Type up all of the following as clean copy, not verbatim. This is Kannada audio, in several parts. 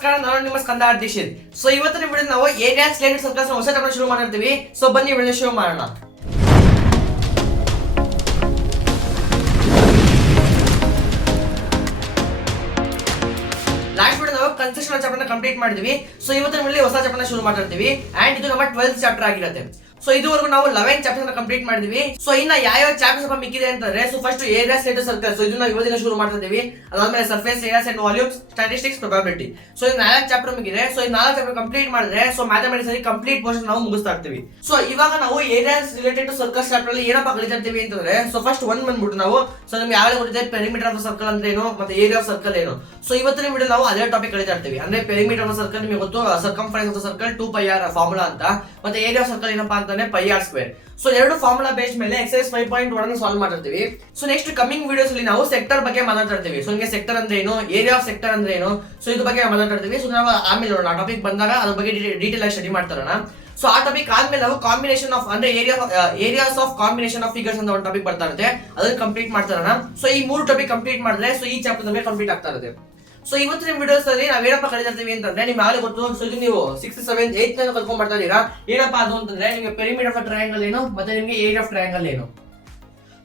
ನಮಸ್ಕಾರ, ನಾನು ನಿಮ್ಮ ಸ್ಕಂದ ದೀಕ್ಷಿತ್. ಸೊ ಇವತ್ತಿನ ವಿಡಿಯೋ ನಾವು ಏರಿಯಾ ರಿಲೇಟೆಡ್ ಸರ್ಕಲ್ಸ್ ಹೊಸ ಚಾಪ್ಟರ್ ಶುರು ಮಾಡಿರ್ತೀವಿ. ಸೊ ಬನ್ನಿ ವಿಡಿಯೋ ಶುರು ಮಾಡೋಣ. ಲಾಸ್ಟ್ ವಿಡಿಯೋ ನಾವು ಕನ್ಸ್ಟ್ರಕ್ಷನ್ ಚಾಪ್ಟರ್ ಕಂಪ್ಲೀಟ್ ಮಾಡಿದ್ವಿ. ಸೊ ಇವತ್ತಿನ ವಿಡಿಯೋ ಹೊಸ ಚಾಪ್ಟರ್ ಶುರು ಮಾಡಿರ್ತೀವಿ ಅಂಡ್ ಇದು ನಮ್ಮ 12th ಚಾಪ್ಟರ್ ಆಗಿರುತ್ತೆ. ಸೊ ಇದುವರೆಗೂ ನಾವು 11 ಚಾಪ್ಟರ್ಸ್ ಕಂಪ್ಲೀಟ್ ಮಾಡಿದ್ವಿ. ಸೊ ಇನ್ನ ಯಾವ ಚಾಪ್ಟರ್ ಸ್ವಲ್ಪ ಮಿಕ್ಕಿದೆ ಅಂತಂದ್ರೆ, so first area related circle. So ಇದನ್ನ ಇವತ್ತಿನ ಶುರು ಮಾಡ್ತಿದ್ದೀವಿ. ಅದಾದ್ಮೇಲೆ surface areas and volumes, statistics, probability. So ಇದು 4 ಚಾಪ್ಟರ್ ಮುಗಿದೆ. ಸೊ ಈ 4 ಚಾಪ್ಟರ್ ಕಂಪ್ಲೀಟ್ ಮಾಡಿದ್ರೆ ಸೊ ಮ್ಯಾಥಮೆಟಿಕ್ಸ್ ಅಲ್ಲಿ ಕಂಪ್ಲೀಟ್ ಪೋರ್ಷನ್ ನಾವು ಮುಗಿಸ್ತಾ ಇರ್ತೀವಿ. ಸೊ ಇವಾಗ ನಾವು areas related to circles chapter ಅಲ್ಲಿ ಏನಪ್ಪ ಕಲಿತಾ ಇರ್ತೀವಿ ಅಂತಂದ್ರೆ, ಸೊ ಫಸ್ಟ್ ಒಂದ್ ಬಂದ್ಬಿಟ್ಟು ನಾವು ಸೊ ನಿಮ್ಗೆ ಯಾವಾಗ ಗೊತ್ತಿದೆ ಪೆರಿಮೀಟರ್ ಆಫ್ ಸರ್ಕಲ್ ಅಂದ್ರೆ ಏನು ಮತ್ತೆ ಏರಿಯಾ ಆಫ್ ಸರ್ಕಲ್ ಏನು. ಸೊ ಇವತ್ತಿನ ವಿಡಿಯೋ ನಾವು ಅದೇ ಟಾಪಿಕ್ ಕಲಿತಾ ಇರ್ತೀವಿ. ಅಂದ್ರೆ ಪೆರಿಮೀಟರ್ ಆಫ್ ಸರ್ಕಲ್ ನಿಮಗೆ ಗೊತ್ತು, circumference of circle 2πr formula ಅಂತ. ಮತ್ತೆ ಏರಿಯಾ ಆಫ್ ಸರ್ಕಲ್ ಏನಪ್ಪಾ ಅಂತಂದ್ರೆ πr². ಸೊ ಎರಡು ಫಾರ್ಮುಲಾ ಬೇಸ್ ಮೇಲೆ ಎಕ್ಸರ್ಸೈಸ್ 5.1 ಸಾಲ್ವ್ ಮಾಡ್ತಿರ್ತೀವಿ. ಸೊ ನೆಕ್ಸ್ಟ್ ಕಮಿಂಗ್ ವಿಡಿಯೋಸ್ ಅಲ್ಲಿ ನಾವು ಸೆಕ್ಟರ್ ಬಗ್ಗೆ ಮಾತಾಡ್ತಿರ್ತೀವಿ. ಸೊ ನಿಮಗೆ ಸೆಕ್ಟರ್ ಅಂದ್ರೆ ಏನು, ಏರಿಯಾ ಆಫ್ ಸೆಕ್ಟರ್ ಅಂದ್ರೆ ಏನು, ಸೊ ಇದ್ರ ಬಗ್ಗೆ ಮಾತಾಡ್ತಿರ್ತೀವಿ. ಸೊ ನಾವು ಆಮೇಲೆ ನೋಡೋಣ, ಟಾಪಿಕ್ ಬಂದಾಗ ಅದ್ರ ಬಗ್ಗೆ ಡೀಟೇಲ್ ಆಗಿ ಸ್ಟಡಿ ಮಾಡ್ತಾರೋಣ. ಸೊ ಆ ಟಾಪಿಕ್ ಆದ್ಮೇಲೆ ನಾವು ಕಾಂಬಿನೇಷನ್ ಆಫ್ ಅಂದ್ರೆ areas of combination of figures ಅಂತ ಒಂದು ಟಾಪಿಕ್ ಬರ್ತಾ ಇರುತ್ತೆ, ಅದನ್ನ ಕಂಪ್ಲೀಟ್ ಮಾಡ್ತಾರೋಣ. ಸೊ ಈ 3 ಟಾಪಿಕ್ ಕಂಪ್ಲೀಟ್ ಮಾಡಿದ್ರೆ ಸೊ ಈ ಚಾಪ್ಟರ್ ನಮಗೆ ಕಂಪ್ಲೀಟ್ ಆಗ್ತಾ ಇರುತ್ತೆ. ಸೊ ಇವತ್ತಿನ ವಿಡಿಯೋಸ್ ಅಲ್ಲಿ ನಾವೇನಪ್ಪ ಕಲಿತಾ ಇರ್ತೀವಿ ಅಂತಂದ್ರೆ, ನಿಮ್ಗೆ ಆಗಲೇ ಗೊತ್ತು. ಸೊ ಇದು ನೀವು 6th 7th 8th ಕಲ್ತ್ಕೊಂಡ್ ಬರ್ತಾ ಇದೀರಾ. ಏನಪ್ಪಾ ಅದು ಅಂತಂದ್ರೆ, ನಿಮಗೆ ಪೆರಿಮೀಟರ್ ಆಫ್ ಟ್ರಯಾಂಗಲ್ ಏನು ಮತ್ತೆ ನಿಮಗೆ ಏರಿಯಾ ಆಫ್ ಟ್ರಯಾಂಗಲ್ ಏನು.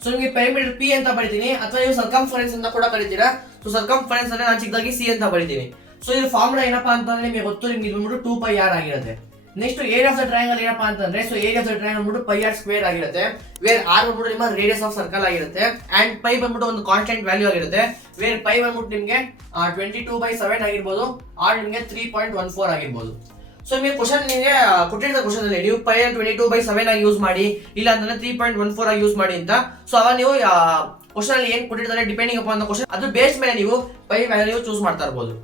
ಸೊ ನಿಮಗೆ ಪೆರಿಮೀಟರ್ ಪಿ ಅಂತ ಬರೀತೀನಿ, ಅಥವಾ ನೀವು ಸರ್ಕಂಫರೆನ್ಸ್ ಅಂತ ಕೂಡ ಕರಿತೀರಾ. ಸೊ ಸರ್ಕಂಫರೆನ್ಸ್ ಅಂದ್ರೆ ನಾನು ಚಿಕ್ಕದಾಗಿ ಸಿ ಅಂತ ಬರೀತೀನಿ. ಸೊ ಇದು ಫಾರ್ಮುಲಾ ಏನಪ್ಪಾ ಅಂತಂದ್ರೆ ನಿಮಗೆ ಗೊತ್ತು, ನಿಮ್ಗೆ ಇದು ಬಂದ್ಬಿಟ್ಟು 2πr ಆಗಿರುತ್ತೆ. Next area of the triangle ಏನಪ್ಪಾ ಅಂತಂದ್ರೆ, so area of the triangle ಬಂದ್ಬಿಟ್ಟು πr² ಆಗಿರುತ್ತೆ. ವೇರ್ ಆರ್ ಬಂದ್ಬಿಟ್ಟು ನಿಮ್ಮ ರೇಡಿಯಸ್ ಆಫ್ ಸರ್ಕಲ್ ಆಗಿರುತ್ತೆ ಅಂಡ್ ಪೈ ಬಂದ್ಬಿಟ್ಟು ಒಂದು ಕಾನ್ಸ್ಟೆಂಟ್ ವ್ಯಾಲ್ಯೂ ಆಗಿರುತ್ತೆ. ವೇರ್ ಪೈ ಬಂದ್ಬಿಟ್ಟು ನಿಮಗೆ 22/7 ಆಗಿರ್ಬೋದು, ಆರ್ ನಿಮಗೆ 3.14 ಆಗಿರ್ಬೋದು. ಸೊ ನಿಮಗೆ ಕ್ವಶನ್ ನಿಮಗೆ ಕೊಟ್ಟಿರೋ ಕ್ವಶನ್ ಅಲ್ಲಿ ನೀವು ಪೈ 22/7 ಆಗಿ ಯೂಸ್ ಮಾಡಿ, ಇಲ್ಲ ಅಂತಂದ್ರೆ 3.14 ಆಗಿ ಯೂಸ್ ಮಾಡಿ ಅಂತ. ಸೊ ಅವಾಗ ನೀವು ಕ್ವಶನ್ ಅಲ್ಲಿ ಏನ್ ಕೊಟ್ಟಿರ್ತಾರೆ ಡಿಪೆಂಡಿಂಗ್ ಅಪಾನ್ ದ ಕ್ವಶನ್, ಅದ್ರ ಬೇಸ್ ಮೇಲೆ ನೀವು ಪೈ ವ್ಯಾಲ್ಯೂ ಚೂಸ್ ಮಾಡ್ತಾ ಇರ್ಬೋದು.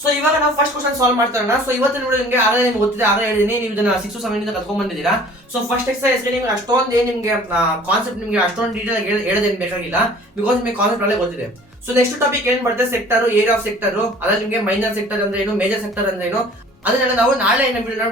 ಸೊ ಇವಾಗ ನಾವು ಫಸ್ಟ್ ಕ್ವಶನ್ ಸಾಲ್ವ್ ಮಾಡ್ತಾರೋಣ. ಸೊ ಇವತ್ತಿನ ವಿಡಿಯೋ ನಿಮಗೆ ಆಗಲೇ ನಿಮ್ಗೆ ಗೊತ್ತಿದೆ, ಆಗಲೇ ಹೇಳಿದೀನಿ, ನೀವು ಇದನ್ನ 6 7 ಇಂದ ಕಲ್ತ್ಕೊಂಡ್ ಬಂದಿದ್ದೀರಾ. ಸೊ ಫಸ್ಟ್ ಎಕ್ಸರ್ಸೈಸ್ ನಿಮ್ಗೆ ಅಷ್ಟೊಂದು ಏನ್ ನಿಮ್ಗೆ ಕಾನ್ಸೆಪ್ಟ್ ನಿಮ್ಗೆ ಅಷ್ಟೊಂದು ಡೀಟೇಲ್ ಹೇಳೋದೇನು ಬೇಕಾಗಿಲ್ಲ, ಬಿಕಾಸ್ ನಿಮಗೆ ಕಾನ್ಸೆಪ್ಟ್ ಅಲ್ಲೇ ಗೊತ್ತಿದೆ. ಸೊ ನೆಕ್ಸ್ಟ್ ಟಾಪಿಕ್ ಏನ್ ಬರುತ್ತೆ, ಸೆಕ್ಟರ್, ಏರಿಯಾ ಆಫ್ ಸೆಕ್ಟರ್, ಅದ್ರಲ್ಲಿ ನಿಮಗೆ ಮೈನರ್ ಸೆಕ್ಟರ್ ಅಂದ್ರೆ ಏನು, ಮೇಜರ್ ಸೆಕ್ಟರ್ ಅಂದ್ರೆ ಏನು, ಅದನ್ನೆಲ್ಲ ನಾವು ನಾಳೆ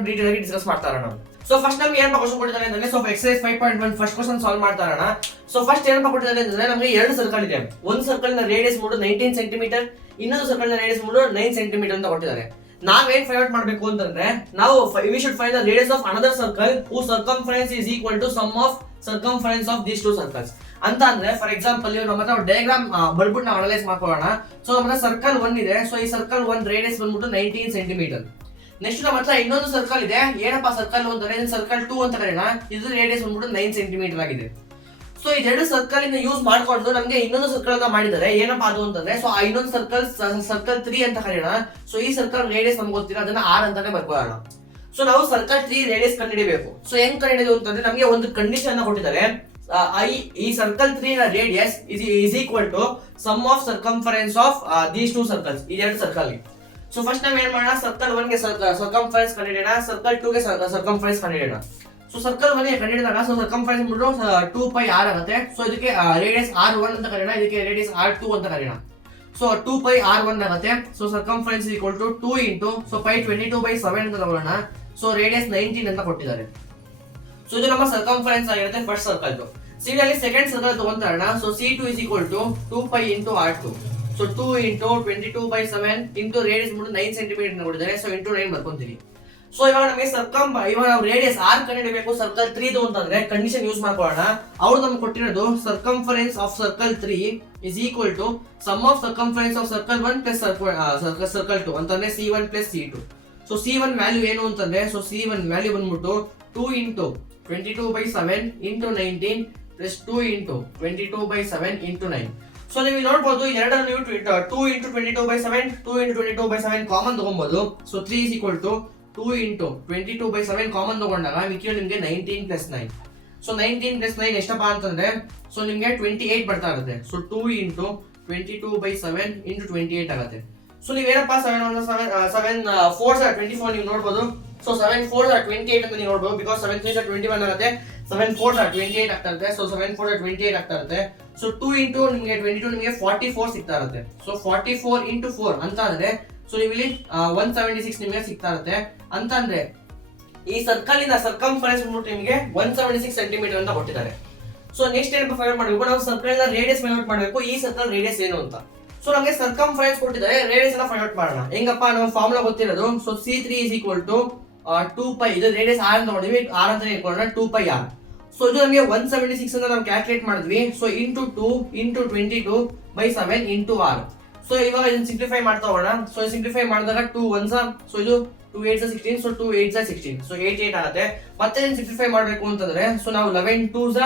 ಡೀಟೇಲ್ ಆಗಿ ಡಿಸ್ಕಸ್ ಮಾಡ್ತಾ ಇರೋಣ. ಸೊ ಫಸ್ಟ್ ನಮ್ಗೆ ಏನಪ್ಪ ಕ್ವಶನ್ ಕೊಟ್ಟಿದ್ದಾರೆ ಅಂದ್ರೆ, so exercise 5.1 first question solve ಮಾಡ್ತಾ ಇರೋಣ. ಸೊ ಫಸ್ಟ್ ಏನಪ್ಪ ಕೊಟ್ಟಿದ್ದಾರೆ ಅಂದ್ರೆ, ನಮಗೆ 2 ಸರ್ಕಲ್ ಇದೆ. ಒಂದು ಸರ್ಕಲ್ ನ ರೇಡಿಯಸ್ ಮೂಡು 19 ಸೆಂಟಿಮೀಟರ್, ಇನ್ನೊಂದು ಸರ್ಕಲ್ ನ ರೇಡಿಯಸ್ ಮೂಡು 9 ಸೆಂಟಿಮೀಟರ್ ಅಂತ ಕೊಟ್ಟಿದ್ದಾರೆ. ನಾವೇನ್ ಫೈಂಡ್ ಔಟ್ ಮಾಡಬೇಕು ಅಂತಂದ್ರೆ, ನಾವು we should find the radius of another circle who circumference is equal to sum of circumference of these 2 circles ಅಂತ. ಅಂದ್ರೆ ಫಾರ್ ಎಕ್ಸಾಂಪಲ್ ನಮ್ಮ ಹತ್ರ ಡಯಾಗ್ರಾಮ್ ಬರ್ಬಿಟ್ಟು ನಾವು ಅನಲೈಸ್ ಮಾಡ್ಕೊಳ್ಳೋಣ. ಸೊ ನಮ್ಮ ಹತ್ರ ಸರ್ಕಲ್ 1 ಇದೆ. ಸೊ ಈ ಸರ್ಕಲ್ 1 ರೇಡಿಯಸ್ ಬಂದ್ಬಿಟ್ಟು 19 ಸೆಂಟಿಮೀಟರ್. ನೆಕ್ಸ್ಟ್ ನಮ್ಮ ಹತ್ರ ಇನ್ನೊಂದು ಸರ್ಕಲ್ ಇದೆ. ಏನಪ್ಪಾ ಸರ್ಕಲ್ ಅಂತಂದ್ರೆ, ಸರ್ಕಲ್ 2 ಅಂತ ಕರೆಯೋಣ. ಇದು ರೇಡಿಯಸ್ ಬಂದ್ಬಿಟ್ಟು 9 ಸೆಂಟಿಮೀಟರ್ ಆಗಿದೆ. ಸೊ ಇದೆರಡು ಸರ್ಕಲ್ ಇಂದ ಯೂಸ್ ಮಾಡ್ಕೊಂಡು ನಮಗೆ ಇನ್ನೊಂದು ಸರ್ಕಲ್ ಅಂತ ಮಾಡಿದ್ದಾರೆ. ಏನಪ್ಪಾ ಅದು ಅಂತಂದ್ರೆ, ಸೊ ಆ ಇನ್ನೊಂದು ಸರ್ಕಲ್ 3 ಅಂತ ಕರೆಯೋಣ. ಸೊ ಈ ಸರ್ಕಲ್ ರೇಡಿಯಸ್ ನಮ್ಗೆ ಗೊತ್ತಿಲ್ಲ, ಅದನ್ನ r ಅಂತಾನೆ ಬರ್ಕೊಳ್ಳೋಣ. ಸೊ ನಾವು ಸರ್ಕಲ್ 3 ರೇಡಿಯಸ್ ಕಂಡುಹಿಡಿಯಬೇಕು. ಸೊ ಹೆಂಗ್ ಕಂಡುಹಿಡಿಯೋದು ಅಂತಂದ್ರೆ, ನಮಗೆ ಒಂದು ಕಂಡೀಷನ್ ಕೊಟ್ಟಿದ್ದಾರೆ. ಈ ಸರ್ಕಲ್ 3 ನ radius is equal to sum of circumference of these 2 circles, ಈ 2 ಸರ್ಕಲ್. ಸೊ ಫಸ್ಟ್ ನಾವ್ ಏನ್ ಮಾಡೋಣ, ಸರ್ಕಲ್ 1 ಗೆ ಸರ್ಕಂಫರೆನ್ಸ್ ಕಂಡುಹಿಡಿಯೋಣ, ಸರ್ಕಲ್ 2 ಗೆ ಸರ್ಕಂಫರೆನ್ಸ್ ಕಂಡುಹಿಡಿಯೋಣ. ಸೊ ಸರ್ಕಲ್ 1 ಗೆ ಕಂಡುಹಿಡಿದಾಗ ಸೊ ಸರ್ಕಂಫರೆನ್ಸ್ ಬಿಟ್ಟು 2πr ಆಗುತ್ತೆ. ಸೊ ಇದಕ್ಕೆ ರೇಡಿಯಸ್ r1 ಅಂತ ಕರೆಯೋಣ, ಇದಕ್ಕೆ ರೇಡಿಯಸ್ r2 ಅಂತ ಕರೆಯೋಣ. ಸೊ 2πr1 ಆಗುತ್ತೆ. So circumference equal to 2 into so pi 22/7 ಅಂತ ತಗೊಳ್ಳೋಣ. ಸೊ ರೇಡಿಯಸ್ 19 ಅಂತ ಕೊಟ್ಟಿದ್ದಾರೆ. ಸೊ ಇದು ನಮ್ಮ ಸರ್ಕಂಫರೆನ್ಸ್ ಆಗಿರುತ್ತೆ first circle. Similarly second circle ತಗೊಂತಾರಣ. So C2 is equal to 2π into r2. So 2 into 22/7 into radius 9 centimetre ಕೊಟ್ಟಿದ್ದಾರೆ. ಸೊ ಇಂಟು 9 ಬರ್ಕೊಂತೀವಿ. ಸೊ ಇವಾಗ ನಮಗೆ ಇವಾಗ ನಾವು ರೇಡಿಯಸ್ r ಕಂಡುಹಿಡಿಯಬೇಕು ಸರ್ಕಲ್ 3 ಅಂತಂದ್ರೆ ಕಂಡೀಷನ್ ಯೂಸ್ ಮಾಡ್ಕೊಳ್ಳೋಣ. ಅವ್ರು ನಮ್ಗೆ ಕೊಟ್ಟಿರೋದು circumference of circle 3 is equal to sum of circumference of circle 1 plus circle 2 ಅಂತಂದ್ರೆ C1 plus C2. So C1 value ಏನು ಅಂತಂದ್ರೆ, ಸೊ C1 ವ್ಯಾಲ್ಯೂ ಬಂದ್ಬಿಟ್ಟು 2 into 22/7 into 19 plus 2 into 22/7 into 9. So ನೀವು ನೋಡಬಹುದು, ಎರಡನ್ನು ನೀವು 2 into 22/7 2 into 22/7 ಕಾಮನ್ ತಗೊಬಹುದು. So 3 is equal to 2 into 22/7 common ತಗೊಂಡಾಗ ಮಿಕ್ಕಿರೋ ನಿಮಗೆ 19 plus 9. ಸೊ 19 plus 9 ಎಷ್ಟಪ್ಪ ಅಂತಂದ್ರೆ, ಸೊ ನಿಮಗೆ 28 ಬರ್ತಾ ಇರುತ್ತೆ. ಸೊ 2 into 22/7 into 28 ಆಗುತ್ತೆ. ಸೊ ನೀವೇನಪ್ಪ 7 4 24 ನೀವು ನೋಡಬಹುದು. ಸೊ 7 4 28 ಅಂತ ನೀವು ನೋಡಬಹುದು, ಬಿಕಾಸ್ 7 3 21 ಆಗುತ್ತೆ. 7 4 28 ಆಗ್ತಾ ಇರುತ್ತೆ. ಸೊ 7 4 28 ಆಗ್ತಾ ಇರುತ್ತೆ. ಸೊ 2 into ನಿಮಗೆ 22 ನಿಮಗೆ 44 ಸಿಗ್ತಾ ಇರುತ್ತೆ. ಸೊ 44 into 4 ಅಂತ ಅಂದ್ರೆ, ಸೊ ನೀವು ಇಲ್ಲಿ 176 ನಿಮಗೆ ಸಿಗ್ತಾ ಇರುತ್ತೆ. ಅಂತ ಅಂದ್ರೆ ಈ ಸರ್ಕಲ್ ಇಂದ ಸರ್ಕಂಫರೆನ್ಸ್ ಬಂದ್ಬಿಟ್ಟು ನಿಮಗೆ 176 ಸೆಂಟಿಮೀಟರ್ ಅಂತ ಕೊಟ್ಟಿದ್ದಾರೆ. ಸೊ ನೆಕ್ಸ್ಟ್ ಏನಪ್ಪ ಫೈಂಡ್ ಮಾಡಬೇಕು, ನಾವು ಸರ್ಕಲ್ ನ ರೇಡಿಯಸ್ ಫೈಂಡ್ ಔಟ್ ಮಾಡಬೇಕು. ಈ ಸರ್ಕಲ್ ರೇಡಿಯಸ್ ಏನು ಅಂತ. ಸೊ ನಮಗೆ ಸರ್ಕಂಫರೆನ್ಸ್ ಕೊಟ್ಟಿದ್ದಾರೆ, ರೇಡಿಯಸ್ ಅನ್ನ ಫೈಂಡ್ ಔಟ್ ಮಾಡೋಣ. ಹೆಂಗಪ್ಪ, ನಾವು ಫಾರ್ಮುಲಾ ಗೊತ್ತಿರೋದು. So C3 is equal to 2π, ಇದು ರೇಡಿಯಸ್ r ಅಂತ ನೋಡಿದ್ವಿ, r ಅಂತ ಇಟ್ಕೊಳ್ಳೋಣ, 2πr. ಸೊ ಇದು ನಮಗೆ 176 ಅಂತ ನಾವು ಕ್ಯಾಲ್ಕುಲೇಟ್ ಮಾಡಿದ್ವಿ. So into 2 into 22/7 into r. So ಇವಾಗ ಇದನ್ನ ಸಿಂಪ್ಲಿಫೈ ಮಾಡ್ತಾ ಹೋಗೋಣ. ಸೊ ಸಿಂಪ್ಲಿಫೈ ಮಾಡಿದಾಗ 2 1s, ಸೊ ಇದು 2 8s 16, ಸೊ 2 8s 16, ಸೊ 88 ಆಗುತ್ತೆ. ಮತ್ತೆ ಇದನ್ನ ಸಿಂಪ್ಲಿಫೈ ಮಾಡಬೇಕು ಅಂತಂದ್ರೆ ಸೊ ನಾವು 11 2s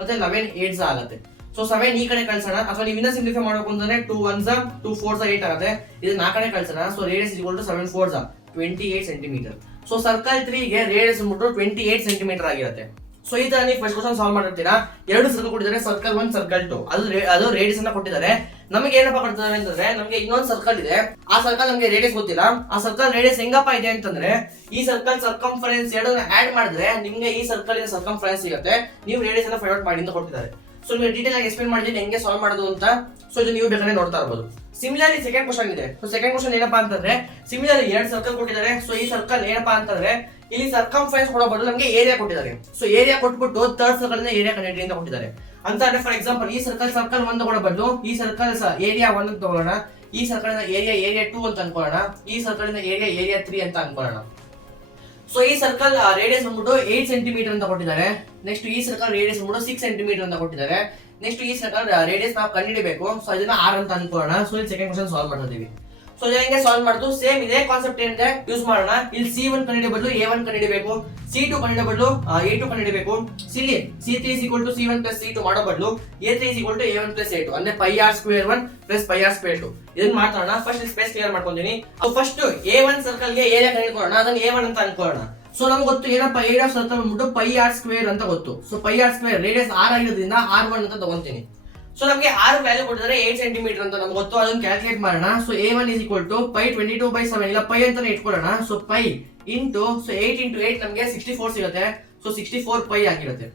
ಮತ್ತೆ 11 8s ಆಗುತ್ತೆ. ಸೊ 7 ಈ ಕಡೆ ಕಳ್ಸೋಣ, ಅಥವಾ ನೀವು ಇನ್ನೂ ಸಿಂಪ್ಲಿಫೈ ಮಾಡಬೇಕು ಅಂತಂದ್ರೆ 2 1s 2 4s 8 ಆಗುತ್ತೆ. ಇದನ್ನ ಆ ಕಡೆ ಕಳ್ಸೋಣ. So radius is equal to 7 4s 28 centimetre. So circle 3 ಗೆ ರೇಡಿಯಸ್ ಅಂದ್ಬಿಟ್ಟು 28 ಸೆಂಟಿಮೀಟರ್ ಆಗಿರುತ್ತೆ. ಸೊ ಈ ತರ ನೀವು ಫಸ್ಟ್ ಕ್ವಶನ್ ಸಾಲ್ವ್ ಮಾಡಿರ್ತೀರಾ. ಎರಡು ಸರ್ಕಲ್ ಕೊಟ್ಟಿದ್ದಾರೆ, ಸರ್ಕಲ್ 1 ಸರ್ಕಲ್ 2, ಅದು ರೇಡಿಯಸ್ ಅನ್ನ ಕೊಟ್ಟಿದ್ದಾರೆ. ನಮಗೆ ಏನಪ್ಪ ಕೊಡ್ತಾರೆ ಅಂತಂದ್ರೆ ನಮಗೆ ಇನ್ನೊಂದು ಸರ್ಕಲ್ ಇದೆ, ಆ ಸರ್ಕಲ್ ನಮಗೆ ರೇಡಿಯಸ್ ಗೊತ್ತಿಲ್ಲ. ಆ ಸರ್ಕಲ್ ರೇಡಿಯಸ್ ಹೆಂಗಪ್ಪ ಇದೆ ಅಂತಂದ್ರೆ ಈ ಸರ್ಕಲ್ ಸರ್ಕಂಫರೆನ್ಸ್ ಎರಡನ್ನ ಆಡ್ ಮಾಡಿದ್ರೆ ನಿಮ್ಗೆ ಈ ಸರ್ಕಲ್ ಇನ ಸರ್ಕಂಫರೆನ್ಸ್ ಸಿಗುತ್ತೆ. ನೀವು ರೇಡಿಯಸ್ ಅನ್ನ ಫೈಂಡ್ ಔಟ್ ಮಾಡಿ ಅಂತ ಕೊಟ್ಟಿದ್ದಾರೆ. ಸೊ ನಿಮಗೆ ಡೀಟೇಲ್ ಆಗಿ ಎಕ್ಸ್ಪ್ಲೇನ್ ಮಾಡಿದ್ದೀನಿ ಹೆಂಗೆ ಸಾಲ್ವ್ ಮಾಡೋದು ಅಂತ. ಸೊ ಇದು ನೀವು ಬೇಕಾದ್ರೆ ನೋಡ್ತಾ ಇರಬಹುದು. ಸಿಮಿಲರ್ಲಿ ಸೆಕೆಂಡ್ ಕ್ವಶನ್ ಇದೆ. ಸೊ ಸೆಕೆಂಡ್ ಕ್ವಶನ್ ಏನಪ್ಪಾ ಅಂತಂದ್ರೆ ಸಿಮಿಲರ್ಲಿ ಎರಡು ಸರ್ಕಲ್ ಕೊಟ್ಟಿದ್ದಾರೆ. ಸೊ ಈ ಸರ್ಕಲ್ ಏನಪ್ಪಾ ಅಂತಂದ್ರೆ ಇಲ್ಲಿ ಸರ್ಕಂಫರೆನ್ಸ್ ಕೊಡೋ ಬದಲು ನಮಗೆ ಏರಿಯಾ ಕೊಟ್ಟಿದ್ದಾರೆ. ಸೊ ಏರಿಯಾ ಕೊಟ್ಬಿಟ್ಟು ಥರ್ಡ್ ಸರ್ಕಲ್ ಇಂದ ಏರಿಯಾ ಕಂಡುಹಿಡಿ ಅಂತ ಕೊಟ್ಟಿದ್ದಾರೆ. ಅಂತ ಅಂದ್ರೆ ಫಾರ್ ಎಕ್ಸಾಂಪಲ್ ಈ ಸರ್ಕಲ್ 1 ತಗೊಳ್ಳೋ ಬದಲು ಈ ಸರ್ಕಲ್ ಏರಿಯಾ 1 ಅಂತ ತಗೊಳ್ಳೋಣ, ಈ ಸರ್ಕಲ್ ಇಂದ ಏರಿಯಾ 2 ಅಂತ ಅನ್ಕೊಳ್ಳೋಣ, ಈ ಸರ್ಕಲ್ ಇಂದ ಏರಿಯಾ 3 ಅಂತ ಅನ್ಕೊಳ್ಳೋಣ. ಸೊ ಈ ಸರ್ಕಲ್ ರೇಡಿಯಸ್ ಬಂದ್ಬಿಟ್ಟು 8 ಸೆಂಟಿಮೀಟರ್ ಅಂತ ಕೊಟ್ಟಿದ್ದಾರೆ. ನೆಕ್ಸ್ಟ್ ಈ ಸರ್ಕಲ್ ರೇಡಿಯಸ್ ಬಂದ್ಬಿಟ್ಟು 6 ಸೆಂಟಿಮೀಟರ್ ಅಂತ ಕೊಟ್ಟಿದ್ದಾರೆ. ನೆಕ್ಸ್ಟ್ ಈ ಸರ್ಕಲ್ ರೇಡಿಯಸ್ ನಾವು ಕಂಡುಹಿಡಿಬೇಕು. ಸೊ ಇದನ್ನ r ಅಂತ ಅನ್ಕೊಳ್ಳೋಣ. ಸೊ ಇಲ್ಲಿ ಸೆಕೆಂಡ್ ಕ್ವಶನ್ ಸಾಲ್ವ್ ಮಾಡ್ತೀವಿ. ಸೊ ಹೆಂಗೆ ಸಾಲ್ವ್ ಮಾಡೋದು, ಸೇಮ್ ಇದೇ ಕಾನ್ಸೆಪ್ಟ್ ಏನಿದೆ ಯೂಸ್ ಮಾಡೋಣ. ಇಲ್ಲಿ C1 ಕಂಡುಹಿಡಿಯ ಬದಲು A1 ಕಂಡುಹಿಡಿಬೇಕು, C2 ಕಂಡುಹಿಡಿಯ ಬದಲು A2 ಕಂಡುಹಿಡಿಬೇಕು. C3 is equal to C1 plus C2 ಮಾಡೋ ಬದಲು A3 is equal to A1 plus A2 ಅಂದ್ರೆ πr²1 plus πr²2. ಇದನ್ನ ಮಾಡ್ಕೊಳ್ಳೋಣ. ಫಸ್ಟ್ ಸ್ಪೇಸ್ ಕ್ಲಿಯರ್ ಮಾಡ್ಕೊಂತೀನಿ. ಫಸ್ಟ್ A1 ಸರ್ಕಲ್ ಗೆ ಏರಿಯಾ ಕಂಡುಹಿಡ್ಕೊಳ್ಳೋಣ, ಅದನ್ನ A1 ಅಂತ ಅನ್ಕೊಳ್ಳೋಣ. ಸೊ ನಮ್ಗೆ ಗೊತ್ತು ಏನಪ್ಪ ಏರಿಯಾ ಆಫ್ ಸರ್ಕಲ್ ಬಂದ್ಬಿಟ್ಟು πr² ಅಂತ ಗೊತ್ತು. ಸೊ πr² ರೇಡಿಯಸ್ r ಆಗಿರೋದ್ರಿಂದ r1 ಅಂತ ತಗೊಂತೀನಿ. ಸೊ ನಮಗೆ r ವ್ಯಾಲ್ಯೂ ಕೊಟ್ಟಿದ್ದಾರೆ 8 ಸೆಂಟಿಮೀಟರ್ ಅಂತ ನಮ್ಗೆ ಗೊತ್ತು, ಅದನ್ನ ಕ್ಯಾಲ್ಕುಲೇಟ್ ಮಾಡೋಣ. So A1 is equal to π22/7, ಇಲ್ಲ ಪೈ ಅಂತಾನೆ ಇಟ್ಕೊಳ್ಳೋಣ. So pi into so 8 into 8 ನಮಗೆ 64 ಸಿಗುತ್ತೆ. ಸೊ 64 ಪೈ ಆಗಿರುತ್ತೆ.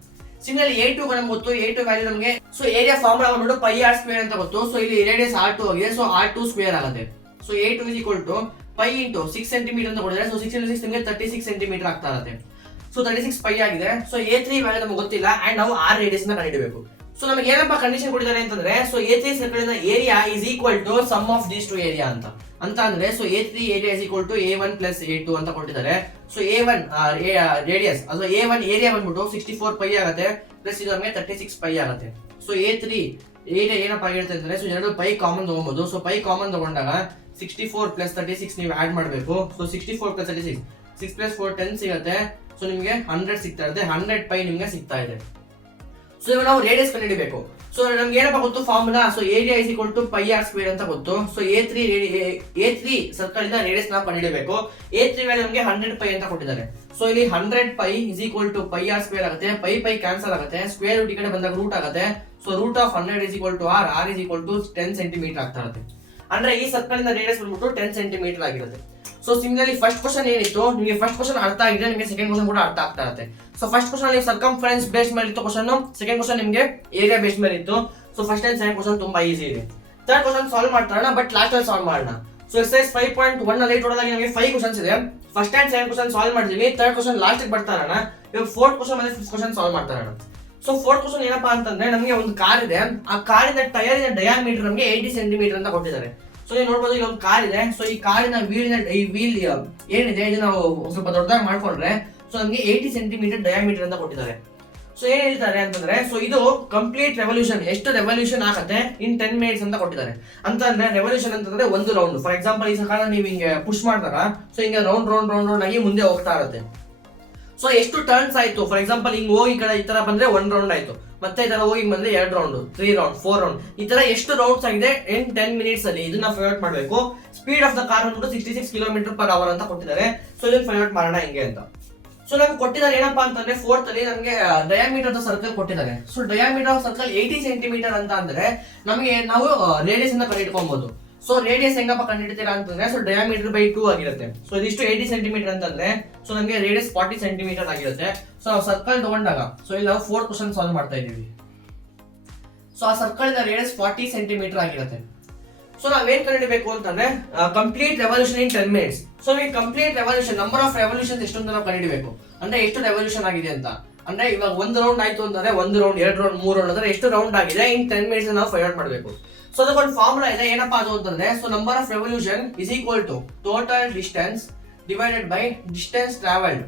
ಸಿಮಿಲರ್ಲಿ A2 ನಮ್ಗೆ ಗೊತ್ತು, A2 ವ್ಯಾಲ್ಯೂ ನಮಗೆ ಸೊ ಏರಿಯಾ ಫಾರ್ಮುಲಾ ಬಂದ್ಬಿಟ್ಟು πr² ಅಂತ ಗೊತ್ತು. ಸೊ ಇಲ್ಲಿ ರೇಡಿಯಸ್ r2 ಆಗಿದೆ, ಸೊ r2² ಆಗುತ್ತೆ. So A2 is equal to pi into 6 centimetre ಅಂತ ಕೊಟ್ಟಿದ್ದಾರೆ. ಸೊ 6 into 6 ನಿಮಗೆ 36 ಸೆಂಟಿಮೀಟರ್ ಆಗ್ತಾ ಇರುತ್ತೆ. ಸೊ 36 ಪೈ ಆಗಿದೆ. ಸೊ A3 ವ್ಯಾಲ್ಯೂ ನಮಗೆ ಗೊತ್ತಿಲ್ಲ ಅಂಡ್ ನಾವು r ರೇಡಿಯಸ್ ನ ಕಂಡುಹಿಡಿಯಬೇಕು. ಸೊ ನಮಗೆ ಏನಪ್ಪ ಕಂಡೀಷನ್ ಕೊಟ್ಟಿದ್ದಾರೆ ಅಂತಂದ್ರೆ ಸೊ A3 ಸರ್ಕಲ್ ಇಂದ area is equal to sum of these two area ಅಂತ ಅಂದ್ರೆ so A3 area is equal to A1 plus A2 ಅಂತ ಕೊಟ್ಟಿದ್ದಾರೆ. ಸೊ A1 ರೇಡಿಯಸ್ ಅದು A1 ಏರಿಯಾ ಬಂದ್ಬಿಟ್ಟು 64 ಪೈ ಆಗುತ್ತೆ, ಪ್ಲಸ್ ಇದು ನಮಗೆ 36 ಪೈ ಆಗುತ್ತೆ. ಸೊ A3 ಏರಿಯಾ ಏನಪ್ಪ ಆಗಿರುತ್ತೆ ಅಂದ್ರೆ ಸೊ ಎರಡು ಪೈ ಕಾಮನ್ ತಗೊಬಹುದು. ಸೊ ಪೈ ಕಾಮನ್ ತಗೊಂಡಾಗ 64 plus 36 ನೀವು ಆಡ್ ಮಾಡಬೇಕು. ಸೊ 64 plus 36 6 plus 4 10 ಸಿಗುತ್ತೆ. ಸೊ ನಿಮಗೆ 100 ಸಿಗ್ತಾ ಇದೆ, 100 ಪೈ ನಿಮಗೆ ಸಿಗ್ತಾ ಇದೆ. ಸೊ ಇವಾಗ ನಾವು ರೇಡಿಯಸ್ ಕಂಡುಹಿಡಿಬೇಕು. ಸೊ ನಮ್ಗೆ ಏನಪ್ಪ ಗೊತ್ತು formula, so area is equal to πr² ಅಂತ ಗೊತ್ತು. ಸೊ A3 ಸರ್ಕಲ್ ಇಂದ ರೇಡಿಯಸ್ ನಾವು ಕಂಡುಹಿಡಿಬೇಕು. A3 ವ್ಯಾಲ್ಯೂ ನಮಗೆ 100 ಪೈ ಅಂತ ಕೊಟ್ಟಿದ್ದಾರೆ. ಸೊ ಇಲ್ಲಿ 100 pi is equal to πr² ಆಗುತ್ತೆ. ಪೈ ಕ್ಯಾನ್ಸಲ್ ಆಗುತ್ತೆ, ಸ್ಕ್ವೇರ್ ರೂಟ್ ಈ ಕಡೆ ಬಂದಾಗ ರೂಟ್ ಆಗುತ್ತೆ. So root of 100 is equal to r is equal to 10 centimetre ಆಗ್ತಾ ಇರುತ್ತೆ. ಅಂದ್ರೆ ಈ ಸರ್ಕಲ್ ಇಂದ ರೇಡಿಯಸ್ ಬಂದ್ಬಿಟ್ಟು 10 ಸೆಂಟಿಮೀಟರ್ ಆಗಿರುತ್ತೆ. ಸೊ ಸಿಮಿಲರ್ಲಿ ಫಸ್ಟ್ ಕ್ವಶನ್ ಏನಿತ್ತು, ನಿಮಗೆ ಫಸ್ಟ್ ಕ್ವಶನ್ ಅರ್ಥ ಆಗಿದ್ರೆ ನಿಮಗೆ ಸೆಕೆಂಡ್ ಕ್ವಶನ್ ಕೂಡ ಅರ್ಥ ಆಗ್ತಾ ಇರುತ್ತೆ. ಸೊ ಫಸ್ಟ್ ಕ್ವಶನ್ ನೀವು ಸರ್ಕಂಫರೆನ್ಸ್ ಬೇಸ್ ಮೇಲೆ ಇತ್ತು ಕ್ವಶನ್, ಸೆಕೆಂಡ್ ಕ್ವಶನ್ ನಿಮಗೆ ಏರಿಯಾ ಬೇಸ್ ಮೇಲೆ ಇತ್ತು. So first and second question ತುಂಬಾ ಈಸಿ ಇದೆ. ಥರ್ಡ್ ಕ್ವಶನ್ ಸಾಲ್ವ್ ಮಾಡ್ತಾರಣ, ಬಟ್ ಲಾಸ್ಟ್ ಅಲ್ಲಿ ಸಾಲ್ವ್ ಮಾಡೋಣ. ಸೊ ಎಕ್ಸರ್ಸೈಸ್ 5.1 ಅಲ್ಲಿ ಟೋಟಲ್ ಆಗಿ ನಮಗೆ 5 ಕ್ವಶನ್ಸ್ ಇದೆ. First and second question solve ಮಾಡಿದೀವಿ, ಥರ್ಡ್ ಕ್ವಶನ್ ಲಾಸ್ಟ್ ಗೆ ಬರ್ತಾರಣ. ಇವಾಗ ಫೋರ್ತ್ ಕ್ವಶನ್ ಮತ್ತೆ ಫಿಫ್ತ್ ಕ್ವಶನ್ ಸಾಲ್ವ್ ಮಾಡ್ತಾರಣ. ಸೊ ಫೋರ್ತ್ ಕ್ವಶನ್ ಏನಪ್ಪಾ ಅಂತಂದ್ರೆ ನಮಗೆ ಒಂದು ಕಾರ್ ಇದೆ, ಆ ಕಾರಿನ ಟೈರ್ ಡಯಾಮೀಟರ್ ನಮಗೆ 80 ಸೆಂಟಿಮೀಟರ್ ಅಂತ ಕೊಟ್ಟಿದ್ದಾರೆ. ಸೊ ನೀವು ನೋಡಬಹುದು ಇಲ್ಲಿ ಒಂದು ಕಾರ್ ಇದೆ. ಸೊ ಈ ಕಾರಿನ ವೀಲ್ ಏನಿದೆ ಇದು ನಾವು ಸ್ವಲ್ಪ ದೊಡ್ಡದಾಗಿ ಮಾಡ್ಕೊಂಡ್ರೆ ಸೊ ನಮಗೆ 80 ಸೆಂಟಿಮೀಟರ್ ಡಯಾಮೀಟರ್ ಅಂತ ಕೊಟ್ಟಿದ್ದಾರೆ. ಸೊ ಏನ್ ಹೇಳ್ತಾರೆ ಅಂತಂದ್ರೆ ಸೊ ಇದು ಕಂಪ್ಲೀಟ್ ರೆವಲ್ಯೂಷನ್ ಎಷ್ಟು ರೆವಲ್ಯೂಷನ್ ಆಗುತ್ತೆ ಇನ್ 10 ಮಿನಿಟ್ಸ್ ಅಂತ ಕೊಟ್ಟಿದ್ದಾರೆ. ಅಂತಂದ್ರೆ ರೆವಲ್ಯೂಷನ್ ಅಂತಂದ್ರೆ ಒಂದು ರೌಂಡ್. ಫಾರ್ ಎಕ್ಸಾಂಪಲ್ ಈ ಸಕಾಲ ನೀವು ಹಿಂಗೆ ಪುಷ್ ಮಾಡಿದಾಗ ಸೊ ಹಿಂಗೆ ರೌಂಡ್ ಆಗಿ ಮುಂದೆ ಹೋಗ್ತಾ ಇರುತ್ತೆ. ಸೊ ಎಷ್ಟು ಟರ್ನ್ಸ್ ಆಯ್ತು, ಫಾರ್ ಎಕ್ಸಾಂಪಲ್ ಹಿಂಗ್ ಹೋಗಿ ಈ ಕಡೆ ಈ ತರ ಬಂದ್ರೆ 1 ರೌಂಡ್ ಆಯ್ತು, ಮತ್ತೆ ಈ ತರ ಹೋಗಿ ಬಂದ್ರೆ 2 ರೌಂಡ್ 3 ರೌಂಡ್ 4 ರೌಂಡ್, ಈ ತರ ಎಷ್ಟು ರೌಂಡ್ಸ್ ಆಗಿದೆ ಇನ್ 10 ಮಿನಿಟ್ಸ್ ಅಲ್ಲಿ ಇದನ್ನ ಫೈಂಡ್ ಔಟ್ ಮಾಡಬೇಕು. ಸ್ಪೀಡ್ ಆಫ್ ದ ಕಾರ್ ಬಂದ್ಬಿಟ್ಟು 66 km/h ಅಂತ ಕೊಟ್ಟಿದ್ದಾರೆ. ಸೊ ಇದನ್ನ ಫೈಂಡ್ ಔಟ್ ಮಾಡೋಣ ಹಿಂಗೆ ಅಂತ. ಸೊ ನಮ್ಗೆ ಕೊಟ್ಟಿದ್ದಾರೆ ಏನಪ್ಪಾ ಅಂತಂದ್ರೆ ಫೋರ್ತ್ ಅಲ್ಲಿ ನಮಗೆ ಡಯಾಮೀಟರ್ ಆಫ್ ಸರ್ಕಲ್ ಕೊಟ್ಟಿದ್ದಾರೆ. So diameter of circle 80 centimetre ಅಂತ ಅಂದ್ರೆ ನಮಗೆ ನಾವು ರೇಡಿಯಸ್ ಇಂದ ಕಂಡುಹಿಡ್ಕೊಬಹುದು. ಸೊ ರೇಡಿಯಸ್ ಹೆಂಗಪ್ಪ ಕಂಡುಹಿಡ್ತೀರಾ ಅಂತಂದ್ರೆ ಸೊ ಡಯಾಮೀಟರ್ ಬೈ 2 ಆಗಿರುತ್ತೆ. ಸೊ ಇದಿಷ್ಟು 80 ಸೆಂಟಿಮೀಟರ್ ಅಂತಂದ್ರೆ ಸೊ ನಮಗೆ ರೇಡಿಯಸ್ 40 ಸೆಂಟಿಮೀಟರ್ ಆಗಿರುತ್ತೆ. ಸೊ ನಾವು ಸರ್ಕಲ್ ತಗೊಂಡಾಗ ಸೊ ಇಲ್ಲಿ ನಾವು ಫೋರ್ತ್ ಕ್ವಶನ್ ಸಾಲ್ವ್ ಮಾಡ್ತಾ ಇದೀವಿ. ಸೊ ಆ ಸರ್ಕಲ್ ಇಂದ ರೇಡಿಯಸ್ 40 ಸೆಂಟಿಮೀಟರ್ ಆಗಿರುತ್ತೆ. ಸೊ ನಾವೇನ್ ಕಂಡುಹಿಡಬೇಕು ಅಂತಂದ್ರೆ complete revolution in 10 minutes. So ಈ complete revolution number of revolution ಎಷ್ಟು ಅಂತ ನಾವು ಕಂಡುಹಿಡಬೇಕು. ಅಂದ್ರೆ ಎಷ್ಟು ರೆವಲ್ಯೂಷನ್ ಆಗಿದೆ ಅಂತ, ಅಂದ್ರೆ ಇವಾಗ 1 ರೌಂಡ್ ಆಯ್ತು ಅಂತಂದ್ರೆ 1 ರೌಂಡ್ 2 ರೌಂಡ್ 3 ರೌಂಡ್ ಅಂದ್ರೆ ಎಷ್ಟು ರೌಂಡ್ ಆಗಿದೆ ಇನ್ 10 ಮಿನಿಟ್ಸ್ ನಾವು ಫೈಂಡ್ ಔಟ್ ಮಾಡಬೇಕು. ಸೊ ಅದಕ್ಕೊಂದು ಫಾರ್ಮುಲಾ ಇದೆ, ಏನಪ್ಪಾ ಅದು ಅಂತಂದ್ರೆ, so number of revolution is equal to total distance divided by distance travelled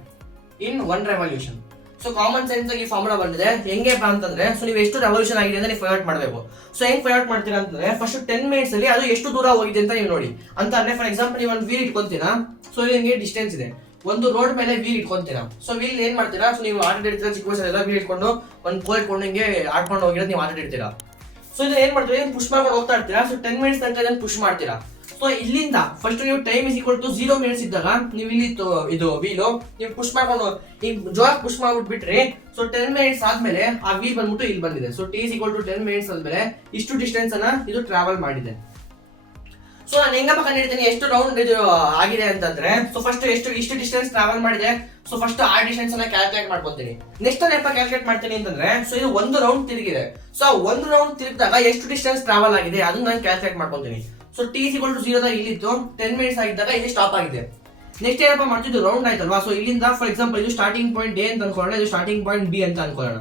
in one revolution. So common sense ಆಗಿ ಫಾರ್ಮುಲಾ ಬಂದಿದೆ. ಹೆಂಗೆಪ್ಪ ಅಂತಂದ್ರೆ, ಸೊ ನೀವು ಎಷ್ಟು ರೆವಲ್ಯೂಷನ್ ಆಗಿದೆ ಅಂತ ನೀವು ಫೈಂಡ್ ಔಟ್ ಮಾಡಬೇಕು. ಸೊ ಹೆಂಗ್ ಫೈಂಡ್ ಔಟ್ ಮಾಡ್ತೀರಾ ಅಂತಂದ್ರೆ, ಫಸ್ಟ್ 10 ಮಿನಿಟ್ಸ್ ಅಲ್ಲಿ ಅದು ಎಷ್ಟು ದೂರ ಹೋಗಿದೆ ಅಂತ ನೀವು ನೋಡಿ. ಅಂತ ಅಂದ್ರೆ ಫಾರ್ ಎಕ್ಸಾಂಪಲ್ ನೀವು ಒಂದು ವೀಲ್ ಇಟ್ಕೊಂತೀರಾ. ಸೊ ಇಲ್ಲಿ ನಿಮಗೆ ಡಿಸ್ಟೆನ್ಸ್ ಇದೆ, ಒಂದು ರೋಡ್ ಮೇಲೆ ವೀಲ್ ಇಟ್ಕೊಂತೀರಾ. ಸೊ ವೀಲ್ ಏನ್ ಮಾಡ್ತೀರಾ, ಸೊ ನೀವು ಆಟ ಇಡ್ತೀರಾ, ಚಿಕ್ಕ ವಯಸ್ಸಲ್ಲಿ ವೀಲ್ ಇಟ್ಕೊಂಡು ಒಂದು ಕೋಲ್ ಇಟ್ಕೊಂಡು ಹಿಂಗೆ ಆಡ್ಕೊಂಡು ಹೋಗಿರೋದು ನೀವು ಆಟ ಇಡ್ತೀರಾ. ಸೊ ಇದನ್ನ ಏನ್ ಮಾಡ್ತೀವಿ, ಪುಷ್ ಮಾಡ್ಕೊಂಡು ಹೋಗ್ತಾ ಇರ್ತೀರಾ. ಸೊ 10 ಮಿನಿಟ್ಸ್ ತನಕ ಇದನ್ನ ಪುಷ್ ಮಾಡ್ತೀರಾ. ಸೊ ಇಲ್ಲಿಂದ ಫಸ್ಟ್ ನೀವು time is equal to 0 minutes ಇದ್ದಾಗ ನೀವು ಇಲ್ಲಿ ಇದು ವೀಲು ನೀವು ಪುಷ್ ಮಾಡ್ಕೊಂಡು ಈಗ ಜೋರಾಗಿ ಪುಷ್ ಮಾಡ್ಬಿಟ್ಟು ಬಿಟ್ರಿ. ಸೊ 10 ಮಿನಿಟ್ಸ್ ಆದ್ಮೇಲೆ ಆ ವೀಲ್ ಬಂದ್ಬಿಟ್ಟು ಇಲ್ಲಿ ಬಂದಿದೆ. So T is equal to 10 minutes ಆದ್ಮೇಲೆ ಇಷ್ಟು ಡಿಸ್ಟೆನ್ಸ್ ಅನ್ನ ಇದು ಟ್ರಾವೆಲ್ ಮಾಡಿದೆ. ಸೊ ನಾನು ಹೆಂಗಪ್ಪ ಕಂಡಿಡ್ತೀನಿ ಎಷ್ಟು ರೌಂಡ್ ಇದು ಆಗಿದೆ ಅಂತಂದ್ರೆ, ಸೊ ಫಸ್ಟ್ ಇಷ್ಟು ಡಿಸ್ಟೆನ್ಸ್ ಟ್ರಾವೆಲ್ ಮಾಡಿದೆ. ಸೊ ಫಸ್ಟ್ ಆ ಡಿಸ್ಟೆನ್ಸ್ ಅನ್ನ ಕ್ಯಾಲ್ಕುಲೇಟ್ ಮಾಡ್ಕೊತೀನಿ. ನೆಕ್ಸ್ಟ್ ಏನಪ್ಪ ಕ್ಯಾಲ್ಕುಲೇಟ್ ಮಾಡ್ತೀನಿ ಅಂತಂದ್ರೆ, ಸೊ ಇದು ಒಂದು ರೌಂಡ್ ತಿರುಗಿದೆ. ಸೊ ಒಂದು ರೌಂಡ್ ತಿರುಗಿದಾಗ ಎಷ್ಟು ಡಿಸ್ಟೆನ್ಸ್ ಟ್ರಾವೆಲ್ ಆಗಿದೆ ಅದನ್ನ ನಾನು ಕ್ಯಾಲ್ಕುಲೇಟ್ ಮಾಡ್ಕೊತೀನಿ. So T is equal to 0 ಇಲ್ಲಿತ್ತು, 10 ಮಿನಿಟ್ಸ್ ಆಗಿದ್ದಾಗ ಇಲ್ಲಿ ಸ್ಟಾಪ್ ಆಗಿದೆ. ನೆಕ್ಸ್ಟ್ ಏನಪ್ಪ ಮಾಡ್ತಿದ್ದು, ರೌಂಡ್ ಆಯ್ತಲ್ವಾ. ಸೊ ಇಲ್ಲಿಂದ ಫಾರ್ ಎಕ್ಸಾಂಪಲ್ ಇದು ಸ್ಟಾರ್ಟಿಂಗ್ ಪಾಯಿಂಟ್ ಎ ಅಂತ ಅನ್ಕೊಳ್ಳೋಣ, ಇದು ಸ್ಟಾರ್ಟಿಂಗ್ ಪಾಯಿಂಟ್ ಬಿ ಅಂತ ಅನ್ಕೊಳ್ಳೋಣ.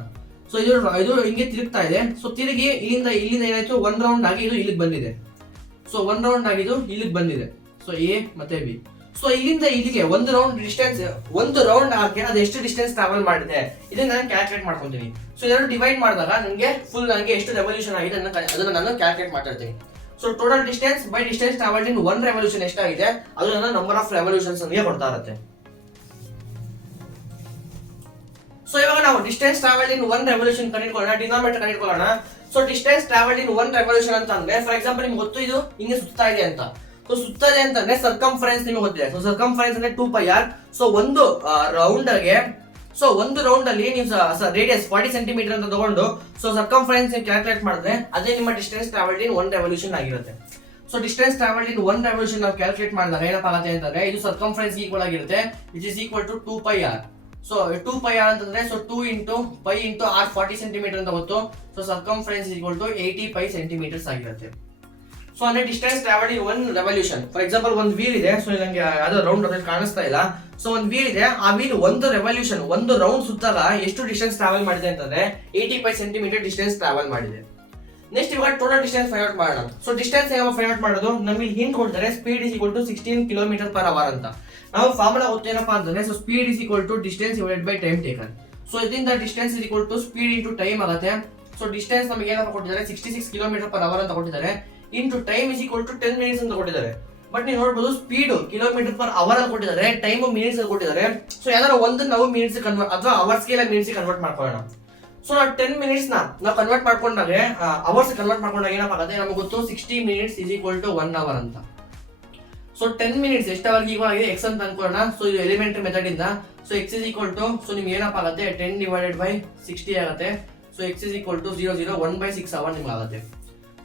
ಸೊ ಇದು ಹಿಂಗೆ ತಿರುಗ್ತಾ ಇದೆ. ಸೊ ತಿರುಗಿ ಇಲ್ಲಿಂದ ಏನಾಯ್ತು, ಒಂದ್ ರೌಂಡ್ ಆಗಿ ಇದು ಇಲ್ಲಿಗೆ ಬಂದಿದೆ. ಸೊ ಒಂದ್ ರೌಂಡ್ ಆಗಿದ್ದು ಇಲ್ಲಿಗೆ ಬಂದಿದೆ. ಸೊ ಎ ಮತ್ತೆ ಬಿ. ಸೊ ಇಲ್ಲಿಂದ ಇಲ್ಲಿಗೆ ಒಂದು ರೌಂಡ್ ಹಾಕಿ ಅದು ಎಷ್ಟು ಡಿಸ್ಟೆನ್ಸ್ ಟ್ರಾವೆಲ್ ಮಾಡಿದೆ ಇದನ್ನ ನಾನು ಕ್ಯಾಲ್ಕುಲೇಟ್ ಮಾಡ್ಕೊಂತೀನಿ. ಸೊ ಇದನ್ನು ಡಿವೈಡ್ ಮಾಡಿದಾಗ ನನಗೆ ಫುಲ್ ನನಗೆ ಎಷ್ಟು ರೆವಲ್ಯೂಷನ್ ಆಗಿದೆ ಅದನ್ನ ನಾನು ಕ್ಯಾಲ್ಕುಲೇಟ್ ಮಾಡ್ತಾ ಇರ್ತೀನಿ. So total distance by distance travelled in one revolution ಎಷ್ಟಾಗಿದೆ ಅದು ನನ್ನ ನಂಬರ್ ಆಫ್ ರೆವಲ್ಯೂಷನ್ಸ್ ನನಗೆ ಕೊಡ್ತಾ ಇರುತ್ತೆ. ಸೊ ಇವಾಗ ನಾವು distance travelled in one revolution ಕಂಡುಹಿಡ್ಕೊಳ್ಳೋಣ, ಡಿನಾಮಿನೇಟರ್ ಕಂಡುಹಿಡ್ಕೊಳ್ಳೋಣ. So distance travelled in one revolution ಅಂತ ಅಂದ್ರೆ, ಫಾರ್ ಎಕ್ಸಾಂಪಲ್ ನಿಮ್ಗೆ ಗೊತ್ತು ಇದು ಹಿಂಗೆ ಸುತ್ತಾ ಇದೆ ಅಂತ. ಸೊ ಸುತ್ತಾ ಇದೆ ಅಂತಂದ್ರೆ ಸರ್ಕಂಫರೆನ್ಸ್ ನಿಮಗೆ ಗೊತ್ತಿದೆ. ಸೊ ಸರ್ಕಂಫರೆನ್ಸ್ ಅಂದ್ರೆ 2πr. ಸೊ ಒಂದು ರೌಂಡ್ ಅಲ್ಲಿ ನೀವು ರೇಡಿಯಸ್ 40 ಸೆಂಟಿಮೀಟರ್ ಅಂತ ತಗೊಂಡು ಸೊ ಸರ್ಕಂಫರೆನ್ಸ್ ನೀವು ಕ್ಯಾಲ್ಕುಲೇಟ್ ಮಾಡಿದ್ರೆ ಅದೇ ನಿಮ್ಮ distance travelled in one revolution ಆಗಿರುತ್ತೆ. So distance travelled in one revolution ನಾವು ಕ್ಯಾಲ್ಕುಲೇಟ್ ಮಾಡಿದಾಗ ಏನಪ್ಪ ಆಗುತ್ತೆ ಅಂತಂದ್ರೆ, ಇದು ಸರ್ಕಂಫರೆನ್ಸ್ ಈಕ್ವಲ್ ಆಗಿರುತ್ತೆ, which is equal to 2πr. So 2πr ಅಂತಂದ್ರೆ so 2 into pi into r 40 centimetre ಅಂತ ಗೊತ್ತು. So circumference equal to 80 pi centimetres ಆಗಿರುತ್ತೆ. ಸೊ ಅಂದ್ರೆ distance travelled in one revolution. For example ಒಂದು ವೀಲ್ ಇದೆ. ಸೊ ನಂಗೆ ಯಾವ್ದೋ ರೌಂಡ್ ಕಾಣಿಸ್ತಾ ಇಲ್ಲ. ಸೊ ಒಂದು ವೀಲ್ ಇದೆ, ಆ ವೀಲ್ ಒಂದು ರೆವಲ್ಯೂಷನ್ ಒಂದು ರೌಂಡ್ ಸುತ್ತಾಗ ಎಷ್ಟು ಡಿಸ್ಟೆನ್ಸ್ ಟ್ರಾವೆಲ್ ಮಾಡಿದೆ ಅಂತಂದ್ರೆ 85 ಸೆಂಟಿಮೀಟರ್ ಡಿಸ್ಟೆನ್ಸ್ ಟ್ರಾವೆಲ್ ಮಾಡಿದೆ. ನೆಕ್ಸ್ಟ್ ಇವಾಗ ಟೋಟಲ್ ಡಿಸ್ಟೆನ್ಸ್ ಫೈಂಡ್ ಔಟ್ ಮಾಡೋಣ. ಸೊ ಡಿಸ್ಟೆನ್ಸ್ ಹೇಗೆ ಫೈಂಡ್ ಔಟ್ ಮಾಡೋದು, ನಮಗೆ ಹಿಂಟ್ ಕೊಡ್ತಾರೆ speed is equal to 16 km/h ಅಂತ. ನಾವು ಫಾರ್ಮುಲಾ ಗೊತ್ತೇನಪ್ಪಾ ಅಂತಂದ್ರೆ, so speed is equal to distance divided by time taken. So ಇದರಿಂದ distance is equal to speed into time ಆಗುತ್ತೆ. ಸೊ ಡಿಸ್ಟೆನ್ಸ್ ನಮಗೆ ಏನಪ್ಪ ಕೊಟ್ಟಿದ್ದಾರೆ 66 km/h ಅಂತ ಕೊಟ್ಟಿದ್ದಾರೆ. Into time is equal to 10 minutes ಅಂತ ಕೊಟ್ಟಿದ್ದಾರೆ. ಬಟ್ ನೀವು ನೋಡಬಹುದು ಸ್ಪೀಡ್ km/h ಅಲ್ಲಿ ಕೊಟ್ಟಿದ್ದಾರೆ, ಟೈಮ್ ಮಿನಿಟ್ಸ್ ಅಲ್ಲಿ ಕೊಟ್ಟಿದ್ದಾರೆ. ಸೊ ಯಾವ್ದಾರ ಒಂದು ನಾವು ಮಿನಿಟ್ಸ್ ಕನ್ವರ್ಟ್ ಅಥವಾ ಅವರ್ಸ್ಗೆ ಇಲ್ಲ ಮಿನಿಟ್ಸ್ ಕನ್ವರ್ಟ್ ಮಾಡ್ಕೊಳ್ಳೋಣ. ಸೊ ನಾವು 10 ಮಿನಿಟ್ಸ್ ನಾವು ಕನ್ವರ್ಟ್ ಮಾಡ್ಕೊಂಡಾಗ ಅವರ್ಸ್ ಕನ್ವರ್ಟ್ ಮಾಡ್ಕೊಂಡಾಗ ಏನಪ್ಪ ಆಗುತ್ತೆ, ನಮಗೆ ಗೊತ್ತು 60 minutes is equal to 1 hour ಅಂತ. ಸೊ 10 ಮಿನಿಟ್ಸ್ ಎಷ್ಟು ಅವರ್ಗೆ ಈಕ್ವಲ್ ಆಗಿದೆ ಎಕ್ಸ್ ಅಂತ ಅನ್ಕೊಳ್ಳೋಣ. ಸೊ ಇದು ಎಲಿಮೆಂಟರಿ ಮೆಥಡ್ ಇಂದ. So X is equal to so ನಿಮ್ಗೆ ಏನಪ್ಪ ಆಗುತ್ತೆ 10 ಡಿವೈಡೆಡ್ ಬೈ 60 ಆಗುತ್ತೆ. So X is equal to 0 1/6 hour ನಿಮ್ಗೆ ಆಗುತ್ತೆ.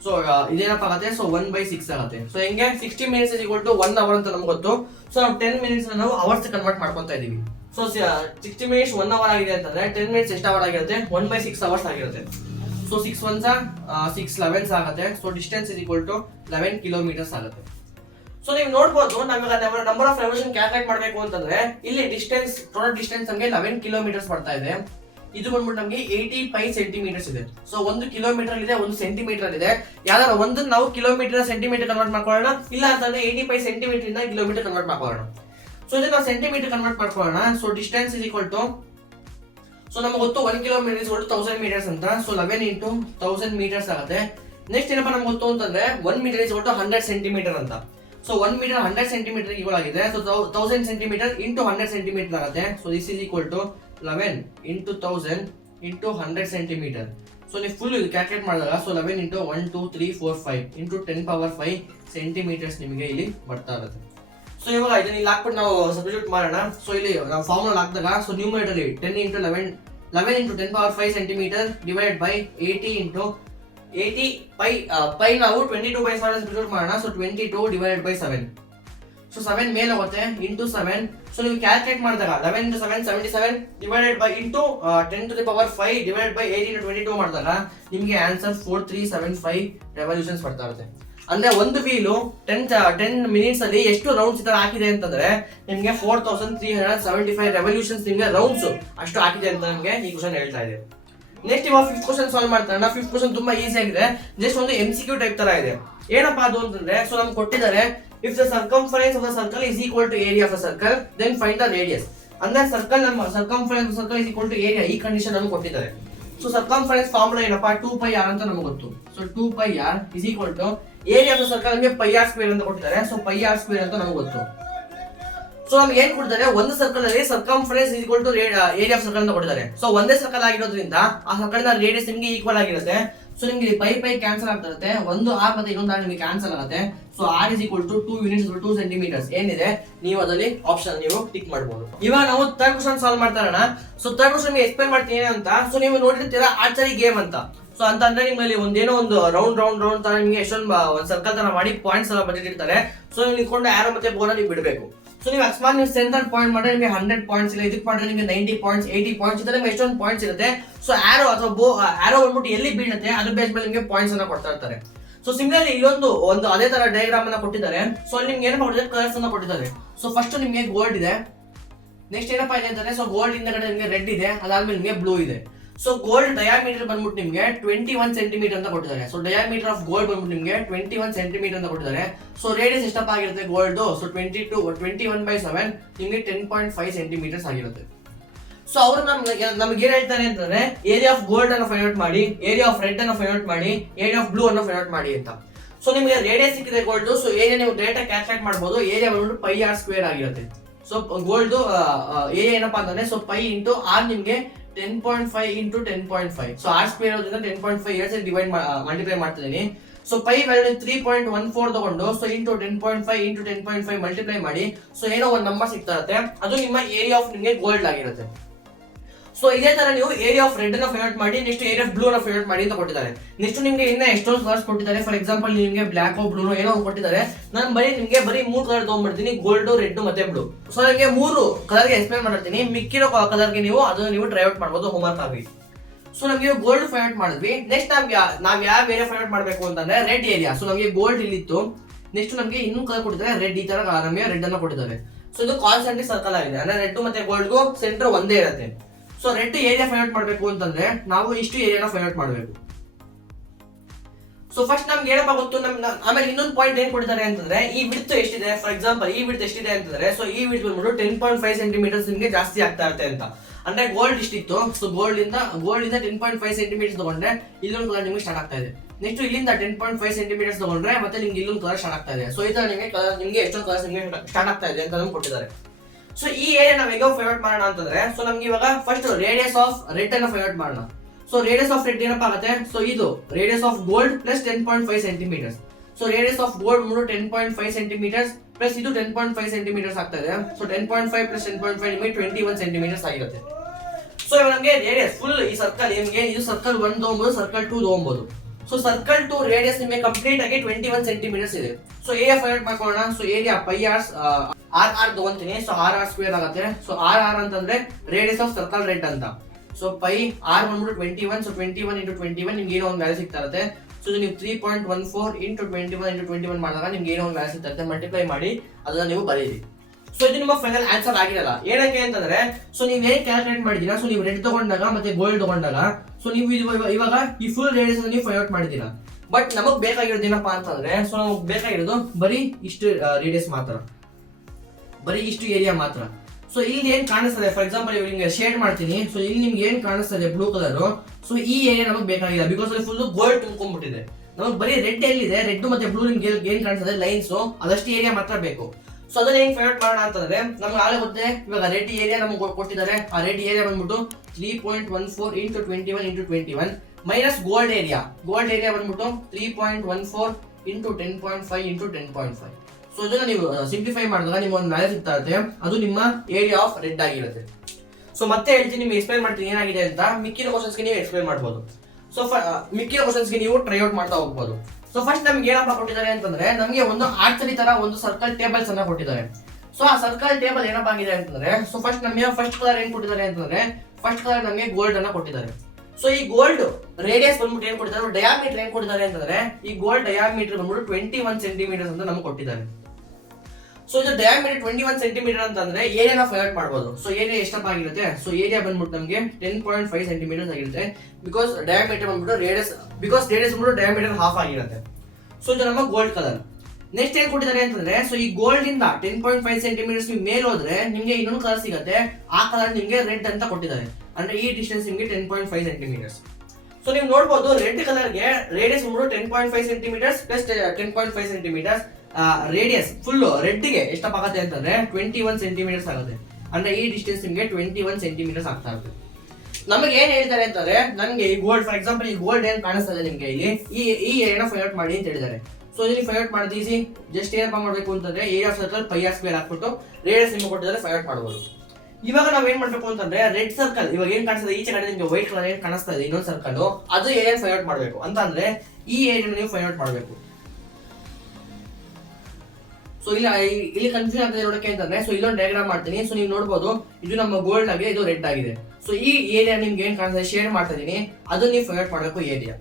ಸೊ ಇದೇನಪ್ಪ ಆಗುತ್ತೆ, ಸೊ 1/6 ಆಗುತ್ತೆ. ಸೊ ಹೆಂಗೆ 60 minutes is equal to 1 hour ಅಂತ ನಮ್ಗೆ ಗೊತ್ತು. ಸೊ ನಾವು 10 minutes ನಾವು ಅವರ್ಸ್ ಕನ್ವರ್ಟ್ ಮಾಡ್ಕೊಂತಾ ಇದೀವಿ. ಸೊ 60 minutes 1 hour ಆಗಿದೆ ಅಂತಂದ್ರೆ 10 minutes ಎಷ್ಟು ಅವರ್ ಆಗಿರುತ್ತೆ 1/6 hours ಆಗಿರುತ್ತೆ. ಸೊ 6 1s 6 11s ಆಗುತ್ತೆ. So distance is equal to 11 kilometers ಆಗುತ್ತೆ. ಸೊ ನೀವು ನೋಡ್ಬೋದು ನಮಗೆ ನಂಬರ್ ಆಫ್ ರೆವಲ್ಯೂಷನ್ ಕ್ಯಾಲ್ಕುಲೇಟ್ ಮಾಡಬೇಕು ಅಂತಂದ್ರೆ ಇಲ್ಲಿ ಡಿಸ್ಟೆನ್ಸ್ ಟೋಟಲ್ ಡಿಸ್ಟೆನ್ಸ್ ನಮಗೆ 11 kilometers ಬರ್ತಾ ಇದೆ. ಇದು ಬಂದ್ಬಿಟ್ಟು ನಮಗೆ 85 ಸೆಂಟಿಮೀಟರ್ಸ್ ಇದೆ. ಸೊ 1 ಕಿಲೋಮೀಟರ್ ಇದೆ, 1 ಸೆಂಟಿಮೀಟರ್ ಇದೆ. ಯಾವ್ದಾರ ಒಂದು ನಾವು ಕಿಲೋಮೀಟರ್ ಸೆಂಟಿಮೀಟರ್ ಕನ್ವರ್ಟ್ ಮಾಡ್ಕೊಳ್ಳೋಣ, ಇಲ್ಲ ಅಂತಂದ್ರೆ 85 ಸೆಂಟಿಮೀಟರ್ ಇಂದ ಕಿಲೋಮೀಟರ್ ಕನ್ವರ್ಟ್ ಮಾಡ್ಕೊಳ್ಳೋಣ. ಸೊ ಇದನ್ನ ನಾವು ಸೆಂಟಿಮೀಟರ್ ಕನ್ವರ್ಟ್ ಮಾಡ್ಕೊಳ್ಳೋಣ. So distance is equal to so ನಮಗೆ ಗೊತ್ತು 1 kilometer ಇಸ್ 1000 meters ಅಂತ. ಸೊ 11 into 1000 meters ಆಗುತ್ತೆ. ನೆಕ್ಸ್ಟ್ ಏನಪ್ಪ ನಮ್ಗೆ ಗೊತ್ತು ಅಂತಂದ್ರೆ 1 meter ಇಸ್ 100 centimeter ಅಂತ. ಸೊ 1 meter 100 centimeter ಈಕ್ವಲ್ ಆಗಿದೆ. ಸೊ 1000 centimeter into 100 centimeter ಆಗುತ್ತೆ. So this is equal to 11 into 1000 into 100 centimeter. So ನೀವು ಫುಲ್ ಕ್ಯಾಲ್ಕುಲೇಟ್ ಮಾಡಿದಾಗ ಸೊ 11 into 1 2 3 4 5 into 10⁵ centimeters ನಿಮಗೆ ಇಲ್ಲಿ ಬರ್ತಾ ಇರುತ್ತೆ. ಸೊ ಇವಾಗ ಇದನ್ನ ಇಲ್ಲಿ ಹಾಕ್ಬಿಟ್ಟು ನಾವು ಸಬ್ಸ್ಟಿಟ್ಯೂಟ್ ಮಾಡೋಣ. ಸೊ ಇಲ್ಲಿ ನಾವು ಫಾರ್ಮುಲಾ ಹಾಕಿದಾಗ so numerator 10 into 11 into 10⁵ centimeter divided by 80 into 80 pi ನಾವು 22/7 ಸಬ್ಸ್ಟಿಟ್ಯೂಟ್ ಮಾಡೋಣ. So 22 divided by 7. ಸೊ 7 ಮೇಲೆ ಹೋಗುತ್ತೆ into 7. ಸೊ ನೀವು ಕ್ಯಾಲ್ಕುಲೇಟ್ ಮಾಡಿದಾಗ 11 into 7 77 divided by into 10⁵ divided by 80 into 22 ಮಾಡಿದಾಗ ನಿಮಗೆ ಆನ್ಸರ್ 4375 ರೆವಲ್ಯೂಷನ್ಸ್ ಬರ್ತಾ ಇರುತ್ತೆ. ಅಂದ್ರೆ ಒಂದು ವೀಲು 10 minutes ಅಲ್ಲಿ ಎಷ್ಟು ರೌಂಡ್ಸ್ ಇತರ ಹಾಕಿದೆ ಅಂತಂದ್ರೆ ನಿಮ್ಗೆ 4375 ರೆವಲ್ಯೂಷನ್ಸ್ ನಿಮ್ಗೆ ರೌಂಡ್ಸ್ ಅಷ್ಟು ಹಾಕಿದೆ ಅಂತ ನಮ್ಗೆ ಈ ಕ್ವಶನ್ ಹೇಳ್ತಾ ಇದೆ. ನೆಕ್ಸ್ಟ್ ಇವಾಗ ಫಿಫ್ತ್ ಕ್ವಶನ್ ಸಾಲ್ವ್ ಮಾಡ್ತಾರ. ಫಿಫ್ತ್ ಕ್ವಶನ್ ತುಂಬಾ ಈಸಿ ಆಗಿದೆ, ಜಸ್ಟ್ ಒಂದು MCQ ಟೈಪ್ ತರ ಇದೆ. ಏನಪ್ಪಾ ಅದು ಅಂತಂದ್ರೆ, ಸೊ ನಮ್ಗೆ ಕೊಟ್ಟಿದ್ದಾರೆ if the circumference of the circle is equal to area of the circle then find the radius. ಅಂದ್ರೆ ಸರ್ಕಲ್ ನಮ್ಮ circumference circle is equal to area, ಈ ಕಂಡೀಷನ್ ನಮ್ಗೆ ಕೊಟ್ಟಿದ್ದಾರೆ. ಸೊ ಸರ್ಕಂಫರೆನ್ಸ್ ಫಾರ್ಮುಲಾ ಏನಪ್ಪಾ 2πr ಅಂತ ನಮಗೆ ಗೊತ್ತು. So 2πr is equal to area of the circle ನಮಗೆ πr² ಅಂತ ಕೊಟ್ಟಿದ್ದಾರೆ. ಸೊ πr² ಅಂತ ನಮಗೆ ಗೊತ್ತು. ಸೊ ನಮ್ಗೆ ಏನ್ ಕೊಡ್ತಾರೆ, ಒಂದು ಸರ್ಕಲ್ ಅಲ್ಲಿ circumference is equal to area of circle ಅಂತ ಕೊಟ್ಟಿದ್ದಾರೆ. ಸೊ ಒಂದೇ ಸರ್ಕಲ್ ಆಗಿರೋದ್ರಿಂದ ಆ ಸರ್ಕಲ್ ನ ರೇಡಿಯಸ್ ನಿಮಗೆ ಈಕ್ವಲ್ ಆಗಿರುತ್ತೆ. ಸೊ ನಿಮ್ಗೆ ಪೈ ಕ್ಯಾನ್ಸಲ್ ಆಗ್ತಾ ಇರುತ್ತೆ, ಒಂದು r ಮತ್ತೆ ಇನ್ನೊಂದು r ನಿಮಗೆ ಕ್ಯಾನ್ಸಲ್ ಆಗುತ್ತೆ. So r is equal to 2 units 2 centimetres ಏನಿದೆ ನೀವು ಅದರಲ್ಲಿ ಆಪ್ಷನ್ ನೀವು ಟಿಕ್ ಮಾಡಬಹುದು. ಇವಾಗ ನಾವು ಥರ್ಡ್ ಕ್ವಶನ್ ಸಾಲ್ವ್ ಮಾಡ್ತಾ ಇರೋಣ. ಸೊ ಥರ್ಡ್ ಕ್ವಶನ್ ಎಕ್ಸ್ಪ್ಲೈನ್ ಮಾಡ್ತೀನಿ ಅಂತ. ಸೊ ನೀವು ನೋಡಿರ್ತೀರಾ ಆರ್ಚರಿ ಗೇಮ್ ಅಂತ. ಸೊ ಅಂತಂದ್ರೆ ನಿಮ್ಮಲ್ಲಿ ಒಂದೇನೋ ಒಂದು ರೌಂಡ್ ತರ ನಿಮಗೆ ಎಷ್ಟೊಂದು ಒಂದು ಸರ್ಕಲ್ ತರ ಮಾಡಿ ಪಾಯಿಂಟ್ಸ್ ಎಲ್ಲ ಬರೆದಿರ್ತಾರೆ. ಸೊ ನೀವು ನಿಂತ್ಕೊಂಡು ಆರೋ ಮತ್ತೆ ಬೋನ ನೀವು ಬಿಡಬೇಕು. ಸೊ ನೀವು ಅಕಸ್ಮಾತ್ ನೀವು ಸೆಂಟರ್ ಪಾಯಿಂಟ್ ಮಾಡಿದ್ರೆ ನಿಮಗೆ 100 ಪಾಯಿಂಟ್ಸ್ ಇಲ್ಲ, ಇದಕ್ಕೆ ಮಾಡಿದ್ರೆ ನಿಮಗೆ 90 ಪಾಯಿಂಟ್ಸ್ 80 ಪಾಯಿಂಟ್ಸ್ ಇದ್ರೆ ನಿಮಗೆ ಎಷ್ಟೊಂದು ಪಾಯಿಂಟ್ಸ್ ಇರುತ್ತೆ. ಸೊ ಆರೋ ಅಥವಾ ಆರೋ ಬಂದ್ಬಿಟ್ಟು ಎಲ್ಲಿ ಬೀಳುತ್ತೆ ಅದ್ರ ಬೇಸ್ ಮೇಲೆ ನಿಮಗೆ ಪಾಯಿಂಟ್ಸ್ ಅನ್ನ ಕೊಡ್ತಾ ಇರ್ತಾರೆ. ಸೊ ಸಿಮಿಲರ್ಲಿ ಇಲ್ಲೊಂದು ಅದೇ ತರ ಡಯಾಗ್ರಾಮ್ ಅನ್ನ ಕೊಟ್ಟಿದ್ದಾರೆ. ಸೊ ಅಲ್ಲಿ ನಿಮ್ಗೆ ಏನಪ್ಪ ಕೊಟ್ಟಿದ್ದಾರೆ, ಕಲರ್ಸ್ ಅನ್ನ ಕೊಟ್ಟಿದ್ದಾರೆ. ಸೊ ಫಸ್ಟ್ ನಿಮಗೆ ಗೋಲ್ಡ್ ಇದೆ, ನೆಕ್ಸ್ಟ್ ಏನಪ್ಪಾ ಇದೆ ಅಂತಂದ್ರೆ ಸೊ ಗೋಲ್ಡ್ ಇಂದ ನಿಮಗೆ ರೆಡ್ ಇದೆ, ಅದಾದ್ಮೇಲೆ ನಿಮಗೆ ಬ್ಲೂ ಇದೆ. ಸೊ ಗೋಲ್ಡ್ ಡಯಾಮೀಟರ್ ಬಂದ್ಬಿಟ್ಟು ನಿಮಗೆ 21 ಸೆಂಟಿಮೀಟರ್ ಅಂತ ಕೊಟ್ಟಿದ್ದಾರೆ. ಸೊ ಡಯಾಮೀಟರ್ ಆಫ್ ಗೋಲ್ಡ್ ಬಂದ್ಬಿಟ್ಟು ನಿಮಗೆ 21 ಸೆಂಟಿಮೀಟರ್ ಅಂತ ಕೊಟ್ಟಿದ್ದಾರೆ. ಸೊ ರೇಡಿಯಸ್ ಎಷ್ಟಪ್ಪ ಆಗಿರುತ್ತೆ ಗೋಲ್ಡ್, ಸೊ 21/7 ನಿಮಗೆ 10.5 ಸೆಂಟಿಮೀಟರ್ಸ್ ಆಗಿರುತ್ತೆ. ಸೊ ಅವರು ನಮ್ಗೆ ಏನ್ ಹೇಳ್ತಾರೆ ಅಂತಂದ್ರೆ ಏರಿಯಾ ಆಫ್ ಗೋಲ್ಡ್ ಅನ್ನು ಫೈಂಡ್ ಔಟ್ ಮಾಡಿ, ಏರಿಯಾ ಆಫ್ ರೆಡ್ ಅನ್ನು ಫೈಂಡ್ ಔಟ್ ಮಾಡಿ, ಏರಿಯಾ ಆಫ್ ಬ್ಲೂ ಅನ್ನು ಫೈಂಡ್ ಔಟ್ ಮಾಡಿ ಅಂತ. ಸೊ ನಿಮಗೆ ರೇಡಿಯಸ್ ಸಿಕ್ಕಿದೆ ಗೋಲ್ಡ್, ಸೊ ಏರಿಯಾ ನೀವು ಡೈರೆಕ್ಟ್ ಕ್ಯಾಲ್ಕುಲೇಟ್ ಮಾಡಬಹುದು. ಏರಿಯಾ ಬಂದ್ಬಿಟ್ಟು πr² ಆಗಿರುತ್ತೆ. ಸೊ ಗೋಲ್ಡ್ ಏರಿಯಾ ಏನಪ್ಪಾ ಅಂತಂದ್ರೆ ಸೊ π ಇಂಟು r ನಿಮಗೆ 10.5 ಇಂಟು 10.5. ಸೊ r² ಇರೋದ್ರಿಂದ 10.5 ಇಯರ್ಸ್ ಡಿವೈಡ್ ಮಲ್ಟಿಪ್ಲೈ ಮಾಡ್ತಿದ್ದೀನಿ. ಸೊ ಪೈ ವ್ಯಾಲ್ಯೂ 3.14 ತಗೊಂಡು ಸೊ ಇಂಟು 10.5 ಇಂಟು 10.5 ಮಲ್ಟಿಪ್ಲೈ ಮಾಡಿ. ಸೊ ಏನೋ ಒಂದು ನಂಬರ್ ಸಿಗ್ತಾ ಇರುತ್ತೆ, ಅದು ನಿಮ್ಮ ಏರಿಯಾ ಆಫ್ ನಿಮಗೆ ಗೋಲ್ಡ್ ಆಗಿರುತ್ತೆ. ಸೊ ಇದೇ ತರ ನೀವು ಏರಿಯಾ ಆಫ್ ರೆಡ್ ಅನ್ನ ಫೈಂಡ್ ಔಟ್ ಮಾಡಿ, ನೆಕ್ಸ್ಟ್ ಏರಿಯಾ ಆಫ್ ಬ್ಲೂ ಅನ್ನ ಫೈಂಡ್ ಔಟ್ ಮಾಡಿ ಅಂತ ಕೊಟ್ಟಿದ್ದಾರೆ. ನೆಕ್ಸ್ಟ್ ನಿಮಗೆ ಇನ್ನ ಎಷ್ಟೊಂದು ಕಲರ್ಸ್ ಕೊಟ್ಟಿದ್ದಾರೆ. ಫಾರ್ ಎಕ್ಸಾಂಪಲ್ ನಿಮಗೆ ಬ್ಲಾಕ್ ಬ್ಲೂ ಏನೋ ಕೊಟ್ಟಿದ್ದಾರೆ. ನಾನು ನಿಮಗೆ ಬರೀ 3 ಕಲರ್ ತಗೊಂಡ್ಬಿಡ್ತೀನಿ, ಗೋಲ್ಡ್, ರೆಡ್ ಮತ್ತೆ ಬ್ಲೂ. ಸೊ ನಿಮಗೆ 3 ಕಲರ್ಗೆ ಎಕ್ಸ್ಪ್ಲೈನ್ ಮಾಡಿರ್ತೀನಿ, ಮಿಕ್ಕಿರೋ ಕಲರ್ಗೆ ನೀವು ಅದನ್ನ ನೀವು ಟ್ರೈ ಔಟ್ ಮಾಡಬಹುದು ಹೋಮ್ವರ್ಕ್ ಆಗಿ. ಸೊ ನಮಗೆ ಗೋಲ್ಡ್ ಫೈಂಡ್ ಔಟ್ ಮಾಡಿದ್ವಿ. ನೆಕ್ಸ್ಟ್ ನಾವ್ ಯಾವ ಏರಿಯಾ ಫೈಂಡ್ ಔಟ್ ಮಾಡಬೇಕು ಅಂತಂದ್ರೆ ರೆಡ್ ಏರಿಯಾ. ಸೊ ನಮಗೆ ಗೋಲ್ಡ್ ಇಲ್ಲಿತ್ತು, ನೆಕ್ಸ್ಟ್ ನಮಗೆ ಇನ್ನೊಂದು ಕಲರ್ ಕೊಟ್ಟಿದ್ದಾರೆ ರೆಡ್, ಈ ತರ ನಮಗೆ ರೆಡ್ ಅನ್ನ ಕೊಟ್ಟಿದ್ದಾರೆ. ಸೊ ಇದು ಕಾನ್ಸೆಂಟ್ರಿಕ್ ಸರ್ಕಲ್ ಆಗಿದೆ, ಅಂದ್ರೆ ರೆಡ್ ಮತ್ತೆ ಗೋಲ್ಡ್ಗೂ ಸೆಂಟರ್ ಒಂದೇ ಇರುತ್ತೆ. So red area find out ಮಾಡಬೇಕು ಅಂತಂದ್ರೆ ನಾವು ಇಷ್ಟು ಏರಿಯಾನ ಫೈಂಡ್ ಔಟ್ ಮಾಡಬೇಕು. ಸೊ ಫಸ್ಟ್ ನಮ್ಗೆ ಏನಪ್ಪ ಗೊತ್ತು, ಆಮೇಲೆ ಇನ್ನೊಂದು ಪಾಯಿಂಟ್ ಏನ್ ಕೊಡ್ತಾರೆ ಅಂತಂದ್ರೆ ಈ ವಿಡ್ತ್ ಎಷ್ಟಿದೆ. ಫಾರ್ ಎಕ್ಸಾಂಪಲ್ ಈ ವಿಡ್ತ್ ಎಷ್ಟಿದೆ ಅಂತಂದ್ರೆ ಸೊ ಈ ವಿಡ್ತ್ ಬಂದ್ಬಿಟ್ಟು 10.5 ಸೆಂಟಿಮೀಟರ್ಸ್ ನಿಮಗೆ ಜಾಸ್ತಿ ಆಗ್ತಾ ಇರುತ್ತೆ ಅಂತ. ಅಂದ್ರೆ ಗೋಲ್ಡ್ ಇಷ್ಟಿತ್ತು, ಸೊ ಗೋಲ್ಡ್ ಇಂದ 10.5 ಸೆಂಟಿಮೀಟರ್ಸ್ ತಗೊಂಡ್ರೆ ಇಲ್ಲೊಂದು ಕಲರ್ ನಿಮಗೆ ಸ್ಟಾರ್ಟ್ ಆಗ್ತಾ ಇದೆ. ನೆಕ್ಸ್ಟ್ ಇಲ್ಲಿಂದ 10.5 ಸೆಂಟಿಮೀಟರ್ಸ್ ತಗೊಂಡ್ರೆ ಮತ್ತೆ ನಿಮ್ಗೆ ಇಲ್ಲೊಂದು ಕಲರ್ ಸ್ಟಾರ್ಟ್ ಆಗ್ತಾ ಇದೆ. ಸೊ ಈ ತರ ನಿಮಗೆ ಎಷ್ಟೊಂದು ಕಲರ್ಸ್ ನಿಮಗೆ ಸ್ಟಾರ್ಟ್ ಆಗ್ತಾ ಇದೆ ಅಂತ ನಮ್ಗೆ ಕೊಟ್ಟಿದ್ದಾರೆ. ಸೊ ಈ ಏರಿಯಾ ನಾವು ಹೇಗೆ ಫೈಂಡ್ ಔಟ್ ಮಾಡೋಣ ಅಂತಂದ್ರೆ ಸೊ ನಮ್ಗೆ ಇವಾಗ ಫಸ್ಟ್ ರೇಡಿಯಸ್ ಆಫ್ ರೆಡ್ ಅನ್ನ ಫೈಂಡ್ ಔಟ್ ಮಾಡೋಣ. ಸೊ ರೇಡಿಯಸ್ ಆಫ್ ರೆಡ್ ಏನಪ್ಪ ಆಗುತ್ತೆ, ಸೊ ಇದು radius of gold plus 10.5 centimetres. So radius of gold 10.5 centimetres plus ಇದು 10.5 ಸೆಂಟಿಮೀಟರ್ಸ್ ಆಗ್ತಾ ಇದೆ. ಸೊ 10.5 ಪ್ಲಸ್ 10.5 ನಿಮಗೆ 21 ಸೆಂಟಿಮೀಟರ್ಸ್ ಆಗಿರುತ್ತೆ. ಸೊ ಇವಾಗ ನಮಗೆ ರೇಡಿಯಸ್ ಫುಲ್ ಈ ಸರ್ಕಲ್ ನಿಮಗೆ ಇದು ಸರ್ಕಲ್ 1 ತಗೊಬಹುದು, ಸರ್ಕಲ್ 2 ತಗೊಬಹುದು. ಸೊ ಸರ್ಕಲ್ 2 ರೇಡಿಯಸ್ ನಿಮಗೆ ಕಂಪ್ಲೀಟ್ ಆಗಿ 21 ಸೆಂಟಿಮೀಟರ್ಸ್ ಇದೆ. ಸೊ ಏರಿಯಾ ಫೈಂಡ್ ಔಟ್ ಮಾಡ್ಕೊಳ್ಳೋಣ. ಸೊ ಏರಿಯಾ πr r ತಗೊಂತೀನಿ. ಸೊ r² ಆಗುತ್ತೆ. ಸೊ r ಅಂತಂದ್ರೆ ರೇಡಿಯಸ್ ಆಫ್ ಸರ್ಕಲ್ ರೆಡ್ ಅಂತ. ಸೊ ಪೈ r ಬಂದ್ಬಿಟ್ಟು 21. ಸೊ 21 ಇಂಟು 21 ನಿಮ್ಗೆ ಏನೋ ಒಂದು ವ್ಯಾಲ್ಯೂ ಸಿಗ್ತಾ ಇರುತ್ತೆ. ಸೊ ನೀವು 3.14 ಇಂಟು 21 ಇಂಟು 21 ಮಾಡಿದಾಗ ನಿಮ್ಗೆ ಏನೋ ಒಂದು ವ್ಯಾಲ್ಯೂ ಸಿಗ್ತಾ ಇರುತ್ತೆ. ಮಲ್ಟಿಪ್ಲೈ ಮಾಡಿ ಅದನ್ನ ನೀವು ಬರೀರಿ. ಸೊ ಇದು ನಿಮ್ಮ ಫೈನಲ್ ಆನ್ಸರ್ ಆಗಿರಲ್ಲ. ಏನಕ್ಕೆ ಅಂತಂದ್ರೆ ಸೊ ನೀವು ಏನ್ ಕ್ಯಾಲ್ಕುಲೇಟ್ ಮಾಡಿದೀರಾ, ಸೊ ನೀವು ರೆಡ್ ತಗೊಂಡಾಗ ಮತ್ತೆ ಗೋಲ್ಡ್ ತಗೊಂಡಾಗ ಸೊ ನೀವು ಇವಾಗ ಈ ಫುಲ್ ರೇಡಿಯಸ್ ನೀವು ಫೈಂಡ್ ಔಟ್ ಮಾಡಿದೀರಾ. ಬಟ್ ನಮಗ್ ಬೇಕಾಗಿರೋದು ಏನಪ್ಪಾ ಅಂತಂದ್ರೆ ಸೊ ನಮಗ್ ಬೇಕಾಗಿರೋದು ಬರೀ ಇಷ್ಟು ರೇಡಿಯಸ್ ಮಾತ್ರ, ಬರೀ ಇಷ್ಟು ಏರಿಯಾ ಮಾತ್ರ. ಸೊ ಇಲ್ಲಿ ಏನ್ ಕಾಣಿಸ್ತದೆ, ಫಾರ್ ಎಕ್ಸಾಂಪಲ್ ನಿಮ್ಗೆ ಶೇಡ್ ಮಾಡ್ತೀನಿ. ಸೊ ಇಲ್ಲಿ ನಿಮ್ಗೆ ಏನ್ ಕಾಣಿಸ್ತದೆ ಬ್ಲೂ ಕಲರ್, ಸೊ ಈ ಏರಿಯಾ ನಮಗೆ ಬೇಕಾಗಿಲ್ಲ, ಬಿಕಾಸ್ ಅಲ್ಲಿ ಫುಲ್ ಗೋಲ್ಡ್ ತುಂಬ್ಕೊಂಡ್ಬಿಟ್ಟಿದೆ. ನಮಗೆ ಬರೀ ರೆಡ್ ಎಲ್ಲಿದೆ, ರೆಡ್ ಮತ್ತೆ ಬ್ಲೂ ನಿಮ್ಗೆ ಏನ್ ಕಾಣಿಸ್ತದೆ ಲೈನ್ಸ್, ಅದಷ್ಟು ಏರಿಯಾ ಮಾತ್ರ ಬೇಕು. ಸೊ ಅದನ್ನ ಹೆಂಗ್ ಫೈಂಡ್ ಔಟ್ ಮಾಡೋಣ ಅಂತಂದ್ರೆ ನಮ್ಗೆ ಆಗಲೇ ಗೊತ್ತೆ. ಇವಾಗ ರೆಡ್ ಏರಿಯಾ ನಮ್ಗೆ ಕೊಟ್ಟಿದ್ದಾರೆ. ಆ ರೆಡ್ ಏರಿಯಾ ಬಂದ್ಬಿಟ್ಟು 3.14 into 21 into 21 minus gold area. Gold area ಬಂದ್ಬಿಟ್ಟು 3.14 ಇಂಟು 10.5 ಇಂಟು 10.5. ಸೊ ಇದನ್ನ ನೀವು ಸಿಂಪ್ಲಿಫೈ ಮಾಡಿದಾಗ ನಿಮ್ಗೆ ಒಂದು ವ್ಯಾಲ್ಯೂ ಸಿಗ್ತಾ ಇರುತ್ತೆ, ಅದು ನಿಮ್ಮ ಏರಿಯಾ ಆಫ್ ರೆಡ್ ಆಗಿರುತ್ತೆ. ಸೊ ಮತ್ತೆ ಹೇಳ್ತೀನಿ, ನಿಮ್ಗೆ ಎಕ್ಸ್ಪ್ಲೈನ್ ಮಾಡ್ತೀನಿ ಏನಾಗಿದೆ ಅಂತ. ಮಿಕ್ಕಿರೋ ಕ್ವಶನ್ಸ್ಗೆ ನೀವು ಎಕ್ಸ್ಪ್ಲೈನ್ ಮಾಡ್ಬೋದು. ಸೊ ಮಿಕ್ಕಿರೋ ಕ್ವಶನ್ಸ್ಗೆ ನೀವು ಟ್ರೈ ಔಟ್ ಮಾಡ್ತಾ ಹೋಗ್ಬೋದು. ಸೊ ಫಸ್ಟ್ ನಮ್ಗೆ ಏನಪ್ಪ ಕೊಟ್ಟಿದ್ದಾರೆ ಅಂತಂದ್ರೆ ನಮಗೆ ಒಂದು ಆರ್ಚರಿ ತರ ಒಂದು ಸರ್ಕಲ್ ಟೇಬಲ್ಸ್ ಅನ್ನ ಕೊಟ್ಟಿದ್ದಾರೆ. ಸೊ ಆ ಸರ್ಕಲ್ ಟೇಬಲ್ ಏನಪ್ಪ ಆಗಿದೆ ಅಂತಂದ್ರೆ ಸೊ ಫಸ್ಟ್ ನಮಗೆ ಫಸ್ಟ್ ಕಲರ್ ಏನ್ ಕೊಟ್ಟಿದ್ದಾರೆ ಅಂತಂದ್ರೆ ಫಸ್ಟ್ ಕಲರ್ ನಮಗೆ ಗೋಲ್ಡ್ ಅನ್ನ ಕೊಟ್ಟಿದ್ದಾರೆ. ಸೊ ಈ ಗೋಲ್ಡ್ ರೇಡಿಯಸ್ ಬಂದ್ಬಿಟ್ಟು ಏನ್ ಕೊಟ್ಟಿದ್ದಾರೆ, ಡಯಾಮೀಟರ್ ಏನ್ ಕೊಟ್ಟಿದ್ದಾರೆ ಅಂತಂದ್ರೆ ಈ ಗೋಲ್ಡ್ ಡಯಾಮೀಟರ್ ಬಂದ್ಬಿಟ್ಟು 21 ಸೆಂಟಿಮೀಟರ್ಸ್ ಅಂತ ನಮ್ಗೆ ಕೊಟ್ಟಿದ್ದಾರೆ. ಸೊ ಇದು ಡಯಾಮೀಟರ್ 21 ಸೆಂಟಿಮೀಟರ್ ಅಂತಂದ್ರೆ ಏರಿಯಾನ ಫೈಂಡ್ ಔಟ್ ಮಾಡಬಹುದು. ಸೊ ಏರಿಯಾ ಎಷ್ಟಪ್ಪ ಆಗಿರುತ್ತೆ? ಸೊ ಏರಿಯಾ ಬಂದ್ಬಿಟ್ಟು ನಮಗೆ 10.5 ಸೆಂಟಿಮೀಟರ್ ಆಗಿರುತ್ತೆ. ಬಿಕಾಸ್ ಡಯಾಮೀಟರ್ ಬಂದ್ಬಿಟ್ಟು ರೇಡಿಯಸ್ ಬಂದ್ಬಿಟ್ಟು ಡಯಾಮೀಟರ್ ಹಾಫ್ ಆಗಿರುತ್ತೆ. ಸೊ ಇದು ನಮ್ಮ ಗೋಲ್ಡ್ ಕಲರ್. ನೆಕ್ಸ್ಟ್ ಏನ್ ಕೊಟ್ಟಿದ್ದಾರೆ ಅಂತಂದ್ರೆ, ಸೊ ಈ ಗೋಲ್ಡ್ ಇಂದ 10.5 ಸೆಂಟಿಮೀಟರ್ಸ್ ನೀವು ಮೇಲೆ ಹೋದ್ರೆ ನಿಮ್ಗೆ ಇನ್ನೊಂದು ಕಲರ್ ಸಿಗುತ್ತೆ. ಆ ಕಲರ್ ನಿಮ್ಗೆ ರೆಡ್ ಅಂತ ಕೊಟ್ಟಿದ್ದಾರೆ. ಅಂದ್ರೆ ಈ ಡಿಸ್ಟೆನ್ಸ್ ನಿಮ್ಗೆ 10.5 ಸೆಂಟಿಮೀಟರ್ಸ್. ಸೊ ನೀವು ನೋಡಬಹುದು ರೆಡ್ ಕಲರ್ಗೆ ರೇಡಿಯಸ್ ಬಂದ್ಬಿಟ್ಟು 10.5 centimetres plus 10.5 centimetres radius full ರೆಡ್ಗೆ ಎಷ್ಟಪ್ಪ ಆಗುತ್ತೆ ಅಂತಂದ್ರೆ 21 ಸೆಂಟಿಮೀಟರ್ಸ್ ಆಗುತ್ತೆ. ಅಂದ್ರೆ ಈ ಡಿಸ್ಟೆನ್ಸ್ ನಿಮಗೆ 21 ಸೆಂಟಿಮೀಟರ್ಸ್ ಆಗ್ತಾ ಇರುತ್ತೆ. ನಮಗೆ ಏನ್ ಹೇಳ್ತಾರೆ ಅಂತಂದ್ರೆ, ನನಗೆ ಈ ಗೋಲ್ಡ್ ಫಾರ್ ಎಕ್ಸಾಂಪಲ್ ಈ ಗೋಲ್ಡ್ ಏನ್ ಕಾಣಿಸ್ತಾ ಇದೆ ನಿಮ್ಗೆ ಇಲ್ಲಿ ಈ ಏರಿಯಾನ ಫೈಂಡ್ ಔಟ್ ಮಾಡಿ ಅಂತ ಹೇಳಿದ್ದಾರೆ. ಸೊ ಇಲ್ಲಿ ಫೈಂಡ್ ಔಟ್ ಮಾಡಿದ ಈಸಿ. ಜಸ್ಟ್ ಏನಪ್ಪ ಮಾಡಬೇಕು ಅಂತಂದ್ರೆ area of circle pi R square ಹಾಕ್ಬಿಟ್ಟು ರೇಡಿಯಸ್ ನಿಮ್ಗೆ ಕೊಟ್ಟಿದ್ದಾರೆ ಫೈಂಡ್ ಔಟ್ ಮಾಡಬಹುದು. ಇವಾಗ ನಾವ್ ಏನ್ ಮಾಡ್ಬೇಕು ಅಂತಂದ್ರೆ ರೆಡ್ ಸರ್ಕಲ್ ಇವಾಗ ಏನ್ ಕಾಣಿಸ್ತದೆ ಈಚೆ ಕಡೆ ನಿಮ್ಗೆ ವೈಟ್ ಕಲರ್ ಏನ್ ಕಾಣಿಸ್ತಾ ಇದೆ ಇನ್ನೊಂದು ಸರ್ಕಲ್, ಅದು ಏರಿಯಾ ಫೈಂಡ್ ಔಟ್ ಮಾಡಬೇಕು ಅಂತ ಅಂದ್ರೆ ಈ ಏರಿಯಾ ನೀವು ಫೈಂಡ್ ಔಟ್ ಮಾಡಬೇಕು. ಸೊ ಇಲ್ಲಿ ಕನ್ಫ್ಯೂಷನ್ ಆಗ್ತದೆ ನೋಡಕ್ಕೆ ಅಂತಂದ್ರೆ, ಸೊ ಇಲ್ಲೊಂದು ಡಯಾಗ್ರಾಮ್ ಮಾಡ್ತೀನಿ. ಸೊ ನೀವು ನೋಡಬಹುದು ಇದು ನಮ್ಮ ಗೋಲ್ಡ್ ಆಗಿದೆ, ಇದು ರೆಡ್ ಆಗಿದೆ. ಸೊ ಈ ಏರಿಯಾ ನಿಮ್ಗೆ ಏನ್ ಕಾಣಿಸ್ತದೆ ಶೇಡ್ ಮಾಡ್ತಾ ಇದೀನಿ, ಅದು ನೀವು ಫೈಂಡ್ ಔಟ್ ಮಾಡಬೇಕು ಏರಿಯಾ.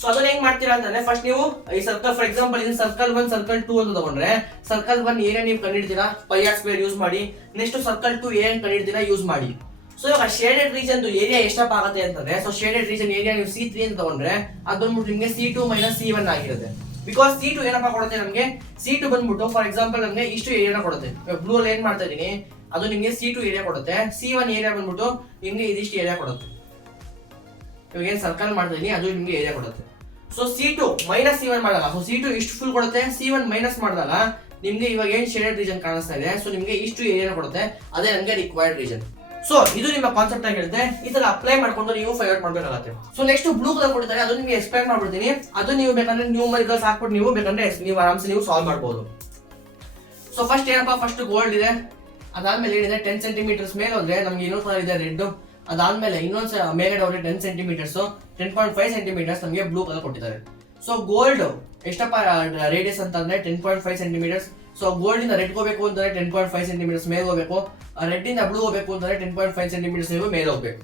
ಸೊ ಅದನ್ನ ಹೆಂಗ್ ಮಾಡ್ತೀರಾ ಅಂತಂದ್ರೆ, ಫಸ್ಟ್ ನೀವು ಈ ಸರ್ಕಲ್ ಫಾರ್ ಎಕ್ಸಾಂಪಲ್ ಇದು ಸರ್ಕಲ್ 1 ಸರ್ಕಲ್ 2 ಅಂತ ತಗೊಂಡ್ರೆ ಸರ್ಕಲ್ 1 ಏರಿಯಾ ನೀವು ಕಂಡುಹಿಡ್ತೀರಾ ಪೈ ಆರ್ ಸ್ಕ್ವೇರ್ ಯೂಸ್ ಮಾಡಿ. ನೆಕ್ಸ್ಟ್ ಸರ್ಕಲ್ 2 ಏರಿಯಾ ಕಂಡುಹಿಡ್ತೀರಾ ಯೂಸ್ ಮಾಡಿ. ಸೊ ಇವಾಗ ಶೇಡೆಡ್ ರೀಜನ್ ಏರಿಯಾ ಎಷ್ಟಪ್ಪ ಆಗುತ್ತೆ ಅಂತಂದ್ರೆ, ಸೊ ಶೇಡೆಡ್ ರೀಜನ್ ಏರಿಯಾ ನೀವು C3 ಅಂತ ತಗೊಂಡ್ರೆ ಅದು ಬಂದ್ಬಿಟ್ಟು ನಿಮಗೆ C2 - C1 ಆಗಿರುತ್ತೆ. ಬಿಕಾಸ್ C2 ಏನಪ್ಪ ಕೊಡುತ್ತೆ ನಮಗೆ, C2 ಬಂದ್ಬಿಟ್ಟು ಫಾರ್ ಎಕ್ಸಾಂಪಲ್ ನಮಗೆ ಇಷ್ಟು ಏರಿಯಾನ ಕೊಡುತ್ತೆ. ಬ್ಲೂ ಅಲ್ಲಿ ಏನ್ ಮಾಡ್ತಾ ಇದೀನಿ ಅದು ನಿಮಗೆ C2 ಏರಿಯಾ ಕೊಡುತ್ತೆ. C1 ಏರಿಯಾ ಬಂದ್ಬಿಟ್ಟು ನಿಮಗೆ ಇದಿಷ್ಟು ಏರಿಯಾ ಕೊಡುತ್ತೆ. ಇವಾಗ ಏನ್ ಸರ್ಕಲ್ ಮಾಡ್ತಾ ಇದೀನಿ ಅದು ನಿಮಗೆ ಏರಿಯಾ ಕೊಡುತ್ತೆ. ಸೊ C2 - C1 ಮಾಡಿದಾಗ, ಸೊ C2 ಇಷ್ಟು ಫುಲ್ ಕೊಡುತ್ತೆ, C1 ಮೈನಸ್ ಮಾಡಿದಾಗ ನಿಮ್ಗೆ ಇವಾಗ ಏನ್ ಶೇಡೆಡ್ ರೀಜನ್ ಕಾಣಿಸ್ತಾ ಇದೆ ಸೊ ನಿಮ್ಗೆ ಇಷ್ಟು ಏರಿಯಾ ಕೊಡುತ್ತೆ, ಅದೇ ನಮಗೆ ರಿಕ್ವೈರ್ಡ್ ರೀಜನ್. ಸೊ ಇದು ನಿಮ್ಮ ಕಾನ್ಸೆಪ್ಟ್ ಆಗಿರುತ್ತೆ. ಈ ತರ ಅಪ್ಲೈ ಮಾಡ್ಕೊಂಡು ನೀವು ಫೈಂಡ್ ಔಟ್ ಮಾಡ್ಬೇಕಾಗುತ್ತೆ. ಸೊ ನೆಕ್ಸ್ಟ್ ಬ್ಲೂ ಕಲರ್ ಕೊಡ್ತಾರೆ, ಅದು ನಿಮಗೆ ಎಕ್ಸ್ಪ್ಲೈನ್ ಮಾಡ್ಬಿಡ್ತೀನಿ. ಅದು ನೀವು ಬೇಕಂದ್ರೆ ನ್ಯೂಮರಿಕಲ್ಸ್ ಹಾಕ್ಬಿಟ್ಟು ನೀವು ಬೇಕಂದ್ರೆ ನೀವು ಆರಾಮ್ಸೆ ನೀವು ಸಾಲ್ವ್ ಮಾಡ್ಬೋದು. ಸೊ ಫಸ್ಟ್ ಏನಪ್ಪಾ, ಫಸ್ಟ್ ಗೋಲ್ಡ್ ಇದೆ, ಅದಾದ್ಮೇಲೆ ಏನಿದೆ 10 ಸೆಂಟಿಮೀಟರ್ಸ್ ಮೇಲೆ ಹೋದ್ರೆ ನಮ್ಗೆ ಇನ್ನೊಂದು ಕಲರ್ ಇದೆ ರೆಡ್. ಅದಾದ್ಮೇಲೆ ಇನ್ನೊಂದು ಮೇಲ್ಗಡೆ ಹೋದ್ರೆ 10 ಸೆಂಟಿಮೀಟರ್ಸ್ 10.5 ಸೆಂಟಿಮೀಟರ್ಸ್ ನಮಗೆ ಬ್ಲೂ ಕಲರ್ ಕೊಟ್ಟಿದ್ದಾರೆ. ಸೊ ಗೋಲ್ಡ್ ಎಷ್ಟಪ್ಪ ರೇಡಿಯಸ್ ಅಂತಂದ್ರೆ 10.5 ಸೆಂಟಿಮೀಟರ್ಸ್. ಸೊ ಗೋಲ್ಡ್ ಇಂದ ರೆಡ್ ಹೋಗಬೇಕು ಅಂತಂದ್ರೆ 10.5 ಸೆಂಟಿಮೀಟರ್ಸ್ ಮೇಲೆ ಹೋಗಬೇಕು, ರೆಡ್ ಇಂದ ಬ್ಲೂ ಹೋಗಬೇಕು ಅಂತಂದ್ರೆ 10.5 ಸೆಂಟಿಮೀಟರ್ಸ್ ನೀವು ಮೇಲೆ ಹೋಗ್ಬೇಕು.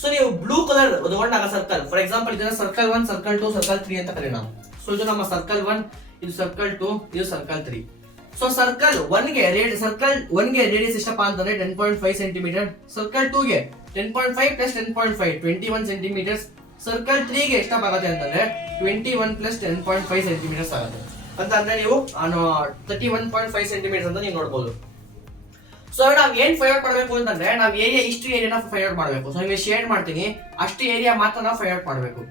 ಸೊ ನೀವು ಬ್ಲೂ ಕಲರ್ ತಗೊಂಡಾಗ ಸರ್ಕಲ್ ಫಾರ್ ಎಕ್ಸಾಂಪಲ್ ಇದನ್ನ ಸರ್ಕಲ್ 1 ಸರ್ಕಲ್ 2 ಸರ್ಕಲ್ 3 ಅಂತ ಕರೆಯೋಣ. ಸೊ ಇದು ನಮ್ಮ ಸರ್ಕಲ್ 1, ಇದು ಸರ್ಕಲ್ 2, ಇದು ಸರ್ಕಲ್ 3. ಸೊ ಸರ್ಕಲ್ 1 ಗೆ ರೇಡಿಯಸ್ ಎಷ್ಟಪ್ಪ ಅಂತಂದ್ರೆ 10.5 ಸೆಂಟಿಮೀಟರ್. ಸರ್ಕಲ್ 2 ಗೆ 10.5 ಪ್ಲಸ್ 10.5 21 ಸೆಂಟಿಮೀಟರ್ಸ್. ಸರ್ಕಲ್ 3 ಗೆ ಎಷ್ಟಪ್ಪ ಆಗುತ್ತೆ ಅಂತಂದ್ರೆ 21 ಪ್ಲಸ್ 10.5 ಸೆಂಟಿಮೀಟರ್ಸ್ ಆಗುತ್ತೆ. ಅಂತ ಅಂದ್ರೆ ನೀವು 31.5 ಸೆಂಟಿಮೀಟರ್ಸ್ ಅಂತ ನೀವು ನೋಡಬಹುದು. ಸೊ ನಾವ್ ಏನ್ ಫೈಂಡ್ ಔಟ್ ಮಾಡಬೇಕು ಅಂತಂದ್ರೆ ನಾವ್ ಏರಿಯಾ ಇಷ್ಟು ಏರಿಯಾನ ಫೈಂಡ್ ಔಟ್ ಮಾಡಬೇಕು. ಸೊ ನಿಮಗೆ ಶೇಡ್ ಮಾಡ್ತೀನಿ, ಅಷ್ಟು ಏರಿಯಾ ಮಾತ್ರ ನಾವು ಫೈಂಡ್ ಔಟ್ ಮಾಡಬೇಕು.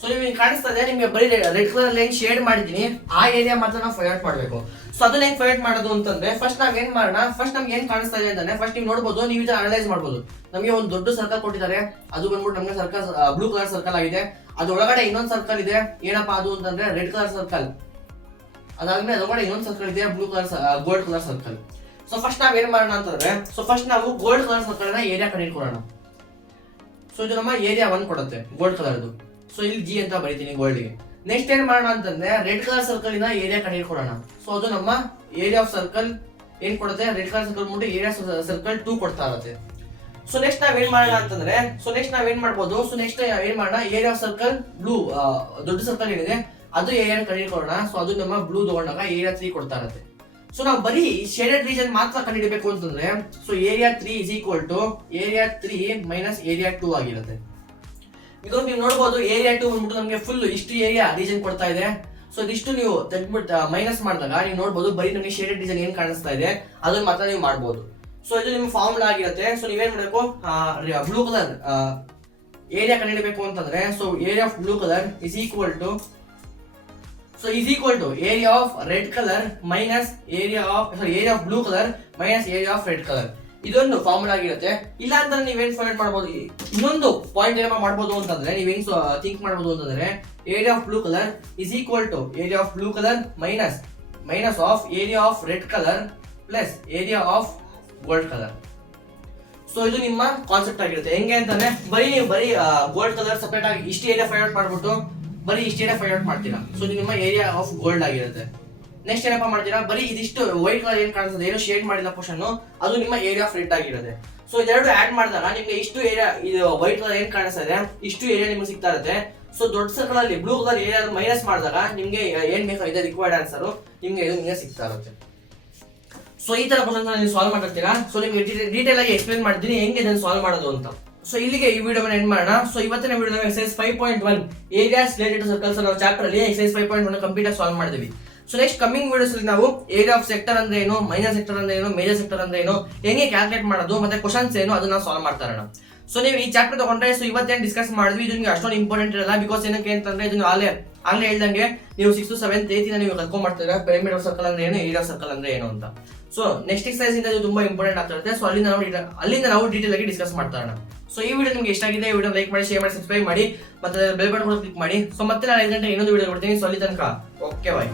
ಸೊ ನಿಮಗೆ ಕಾಣಿಸ್ತಾ ಇದೆ ನಿಮಗೆ ಬರೀ ರೆಡ್ ಕಲರ್ ಲೈನ್ ಶೇಡ್ ಮಾಡಿದೀನಿ, ಆ ಏರಿಯಾ ಮಾತ್ರ ನಾವು ಫೈಂಡ್ ಔಟ್ ಮಾಡಬೇಕು. ಸೊ ಅದನ್ನ ಹೆಂಗ್ ಫೈಂಡ್ ಔಟ್ ಮಾಡೋದು ಅಂತಂದ್ರೆ ಫಸ್ಟ್ ನಾವ್ ಏನ್ ಮಾಡೋಣ, ಫಸ್ಟ್ ನಮ್ಗೆ ಏನ್ ಕಾಣಿಸ್ತಾ ಇದೆ ಅಂತಂದ್ರೆ ಫಸ್ಟ್ ನೀವು ನೋಡಬಹುದು, ನೀವು ಇದನ್ನ ಅನಲೈಸ್ ಮಾಡಬಹುದು. ನಮಗೆ ಒಂದು ದೊಡ್ಡ ಸರ್ಕಲ್ ಕೊಟ್ಟಿದ್ದಾರೆ, ಅದು ಬಂದ್ಬಿಟ್ಟು ನಮಗೆ ಸರ್ಕಲ್ ಬ್ಲೂ ಕಲರ್ ಸರ್ಕಲ್ ಆಗಿದೆ. ಅದು ಒಳಗಡೆ ಇನ್ನೊಂದು ಸರ್ಕಲ್ ಇದೆ, ಏನಪ್ಪಾ ಅದು ಅಂತಂದ್ರೆ ರೆಡ್ ಕಲರ್ ಸರ್ಕಲ್. ಅದಾದ್ಮೇಲೆ ಅದೊಳಗಡೆ ಇನ್ನೊಂದು ಸರ್ಕಲ್ ಇದೆ blue colour gold colour circle. So first ನಾವ್ ಏನ್ ಮಾಡೋಣ ಅಂತಂದ್ರೆ, ಸೊ ಫಸ್ಟ್ ನಾವು ಗೋಲ್ಡ್ ಕಲರ್ ಸರ್ಕಲ್ ನ ಏರಿಯಾ ಕಂಡುಹಿಡ್ಕೊಳ್ಳೋಣ. ಸೊ ಇದು ನಮ್ಮ ಏರಿಯಾ 1 ಕೊಡುತ್ತೆ ಗೋಲ್ಡ್ ಕಲರ್ದು. ಸೊ ಇಲ್ಲಿ G ಅಂತ ಬರೀತೀನಿ ಗೋಲ್ಡ್ಗೆ. ನೆಕ್ಸ್ಟ್ ಏನ್ ಮಾಡೋಣ ಅಂತಂದ್ರೆ ರೆಡ್ ಕಲರ್ ಸರ್ಕಲ್ ಇಂದ ಏರಿಯಾ ಕಂಡುಹಿಡ್ಕೊಳ್ಳೋಣ. ಸೊ ಅದು ನಮ್ಮ ಏರಿಯಾ ಆಫ್ ಸರ್ಕಲ್ ಏನ್ ಕೊಡುತ್ತೆ, ರೆಡ್ ಕಲರ್ ಸರ್ಕಲ್ ಮುಂದೆ ಏರಿಯಾ ಸರ್ಕಲ್ 2 ಕೊಡ್ತಾ ಇರುತ್ತೆ. ಸೊ ನೆಕ್ಸ್ಟ್ ನಾವ್ ಏನ್ ಮಾಡೋಣ ಅಂತಂದ್ರೆ, ಸೊ ನೆಕ್ಸ್ಟ್ ನಾವ್ ಏನ್ ಮಾಡ್ಬೋದು, ಸೊ ನೆಕ್ಸ್ಟ್ ಏನ್ ಮಾಡೋಣ ಏರಿಯಾ ಆಫ್ ಸರ್ಕಲ್ ಬ್ಲೂ ದೊಡ್ಡ ಸರ್ಕಲ್ ಏನಿದೆ ಅದು ಏರಿಯಾ ಕಂಡುಹಿಡ್ಕೊಳ್ಳೋಣ. ಸೊ ಅದು ನಮ್ಮ ಬ್ಲೂ ತಗೊಂಡಾಗ ಏರಿಯಾ 3 ಕೊಡ್ತಾ ಇರುತ್ತೆ. ಸೊ ನಾವು ಬರೀ ಶೇಡೆಡ್ ರೀಜನ್ ಮಾತ್ರ ಕಂಡುಹಿಡಬೇಕು ಅಂತಂದ್ರೆ so area 3 is equal to area 3 minus area 2 ಆಗಿರುತ್ತೆ. ಇದು ನೀವು ನೋಡಬಹುದು ಏರಿಯಾ 2 ಬಂದ್ಬಿಟ್ಟು ನಮಗೆ ಫುಲ್ ಇಷ್ಟು ಏರಿಯಾ ರೀಜನ್ ಕೊಡ್ತಾ ಇದೆ. ಸೊ ಇದಿಷ್ಟು ನೀವು ತೆಗೆದ್ಬಿಟ್ಟು ಮೈನಸ್ ಮಾಡಿದಾಗ ನೀವು ನೋಡಬಹುದು ಬರೀ ನಮಗೆ ಶೇಡೆಡ್ ರೀಜನ್ ಏನ್ ಕಾಣಿಸ್ತಾ ಇದೆ ಅದನ್ನ ಮಾತ್ರ ನೀವು ಮಾಡಬಹುದು. ಸೊ ಇದು ನಿಮ್ಮ ಫಾರ್ಮುಲಾ ಆಗಿರುತ್ತೆ. ಸೊ ನೀವೇನ್ ಮಾಡಬೇಕು, ಬ್ಲೂ ಕಲರ್ ಏರಿಯಾ ಕಂಡುಹಿಡಬೇಕು ಅಂತಂದ್ರೆ so area of blue colour is equal to area of red colour minus area of blue colour minus area of red colour. ಇದೊಂದು ಫಾರ್ಮುಲಾ ಆಗಿರುತ್ತೆ. ಇಲ್ಲ ಅಂತಂದ್ರೆ ನೀವೇನ್ ಫೈಂಡ್ ಮಾಡಬಹುದು, ಇನ್ನೊಂದು ಪಾಯಿಂಟ್ ಏನಪ್ಪ ಮಾಡಬಹುದು ಅಂತಂದ್ರೆ ನೀವೇನ್ ಥಿಂಕ್ ಮಾಡಬಹುದು ಅಂತಂದ್ರೆ area of blue colour is equal to area of blue colour minus of area of red colour plus area of gold colour. So ಇದು ನಿಮ್ಮ ಕಾನ್ಸೆಪ್ಟ್ ಆಗಿರುತ್ತೆ. ಹೆಂಗೆ ಅಂತಂದ್ರೆ ನೀವು ಬರೀ ಗೋಲ್ಡ್ ಕಲರ್ ಸಪರೇಟ್ ಆಗಿ ಇಷ್ಟು ಏರಿಯಾ ಫೈಂಡ್ ಔಟ್ ಮಾಡ್ಬಿಟ್ಟು ಬರೀ ಇಷ್ಟು ಏರಿಯಾ ಫೈಂಡ್ ಔಟ್ ಮಾಡ್ತೀರಾ. ಸೊ ಇದು ನಿಮ್ಮ ಏರಿಯಾ ಆಫ್ ಗೋಲ್ಡ್ ಆಗಿರುತ್ತೆ. ನೆಕ್ಸ್ಟ್ ಏನಪ್ಪ ಮಾಡ್ತೀರಾ, ಬರೀ ಇದಿಷ್ಟು ವೈಟ್ ಕಲರ್ ಏನ್ ಕಾಣಿಸ್ತದೆ ಏನು ಶೇಡ್ ಮಾಡಿಲ್ಲ ಪೋರ್ಷನ್ ಅದು ನಿಮ್ಮ ಏರಿಯಾ ಆಫ್ ರೆಡ್ ಆಗಿರುತ್ತೆ. ಸೊ ಇದೆರಡು ಆಡ್ ಮಾಡಿದಾಗ ನಿಮ್ಗೆ ಇಷ್ಟು ಏರಿಯಾ ಇದು ವೈಟ್ ಕಲರ್ ಏನ್ ಕಾಣಿಸ್ತಾ ಇದೆ ಇಷ್ಟು ಏರಿಯಾ ನಿಮ್ಗೆ ಸಿಗ್ತಾ ಇರುತ್ತೆ. ಸೊ ದೊಡ್ಡ ಸರ್ಕಲ್ ಅಲ್ಲಿ ಬ್ಲೂ ಕಲರ್ ಏನಾದ್ರು ಮೈನಸ್ ಮಾಡಿದಾಗ ನಿಮ್ಗೆ ಏನ್ ಬೇಕು ಇದೆ ರಿಕ್ವೈರ್ಡ್ ಆನ್ಸರ್ ನಿಮ್ಗೆ ಇದು ನಿಮಗೆ ಸಿಗ್ತಾ ಇರುತ್ತೆ. ಸೊ ಈ ತರ ಕ್ವಶನ್ ನೀವು ಸಾಲ್ವ್ ಮಾಡ್ತೀರಾ. ಸೊ ನಿಮ್ಗೆ ಡೀಟೇಲ್ ಆಗಿ ಎಕ್ಸ್ಪ್ಲೇನ್ ಮಾಡ್ತೀನಿ ಹೆಂಗೆ ಇದನ್ನು ಸಾಲ್ವ್ ಮಾಡೋದು ಅಂತ. ಸೊ ಇಲ್ಲಿಗೆ ಈ ವಿಡಿಯೋ ಎಂಡ್ ಮಾಡೋಣ. ಸೊ ಇವತ್ತಿನ video exercise 5.1 areas related to circles ನಾವು ಚಾಪ್ಟರ್ ಅಲ್ಲಿ ಎಕ್ಸೈಸ್ 5.1 ಕಂಪ್ಲೀಟ್ ಆಗಿ ಸಾಲ್ವ್ ಮಾಡಿದ್ವಿ. ಸೊ ನೆಕ್ಸ್ಟ್ ಕಮಿಂಗ್ ವಿಡಿಯೋಸ್ ಅಲ್ಲಿ ನಾವು ಏರಿಯಾ ಆಫ್ ಸೆಕ್ಟರ್ ಅಂದ್ರೆ ಏನು, ಮೈನರ್ ಸೆಕ್ಟರ್ ಅಂದ್ರೆ ಏನು, ಮೇಜರ್ ಸೆಕ್ಟರ್ ಅಂದ್ರೆ ಏನು, ಹೆಂಗೆ ಕ್ಯಾಲ್ಕುಲೇಟ್ ಮಾಡೋದು ಮತ್ತೆ ಕ್ವಶನ್ಸ್ ಏನು ಅದನ್ನ ಸಾಲ್ವ್ ಮಾಡ್ತಾ ಇರೋಣ. ಸೊ ನೀವು ಈ ಚಾಪ್ಟರ್ ತಗೊಂಡ್ರೆ ಸೊ ಇವತ್ತೇನು ಡಿಸ್ಕಸ್ ಮಾಡಿದ್ವಿ ಇದು ನಿಮಗೆ ಅಷ್ಟೊಂದು ಇಂಪಾರ್ಟೆಂಟ್ ಇರಲ್ಲ. ಬಿಕಾಸ್ ಏನಕ್ಕೆ ಅಂತಂದ್ರೆ ಇದನ್ನು ಆಗ್ಲೇ ಹೇಳ್ದಂಗೆ ನೀವು 6th 7th 8th ನೀವು ಕಲ್ತ್ಕೊಂಡ್ ಮಾಡ್ತೀರಾ ಪಿರಮಿಡ್ ಆಫ್ ಸರ್ಕಲ್ ಅಂದ್ರೆ ಏನು, ಏರಿಯಾ ಆಫ್ ಸರ್ಕಲ್ ಅಂದ್ರೆ ಏನು ಅಂತ. ಸೊ ನೆಕ್ಸ್ಟ್ ಎಕ್ಸರ್ಸೈಸ್ ಇಂದ ಇದು ತುಂಬಾ ಇಂಪಾರ್ಟೆಂಟ್ ಆಗ್ತಾ ಇರುತ್ತೆ. ಸೊ ಅಲ್ಲಿಂದ ನಾವು ಡೀಟೇಲ್ ಆಗಿ ಡಿಸ್ಕಸ್ ಮಾಡ್ತಾ ಇರೋಣ. ಸೊ ಈ ವಿಡಿಯೋ ನಿಮಗೆ ಇಷ್ಟ ಆಗಿದೆ, ಈ ವಿಡಿಯೋ ಲೈಕ್ ಮಾಡಿ, ಶೇರ್ ಮಾಡಿ, ಸಬ್ಸ್ಕ್ರೈಬ್ ಮಾಡಿ, ಮತ್ತೆ ಬೆಲ್ ಬಟನ್ ಕೂಡ ಕ್ಲಿಕ್ ಮಾಡಿ. ಸೊ ಮತ್ತೆ ನಾನು 5 ಗಂಟೆ ಇನ್ನೊಂದು ವಿಡಿಯೋ ಕೊಡ್ತೀನಿ. ಸೊ ಅಲ್ಲಿ ತನಕ ಓಕೆ ಬಾಯ್.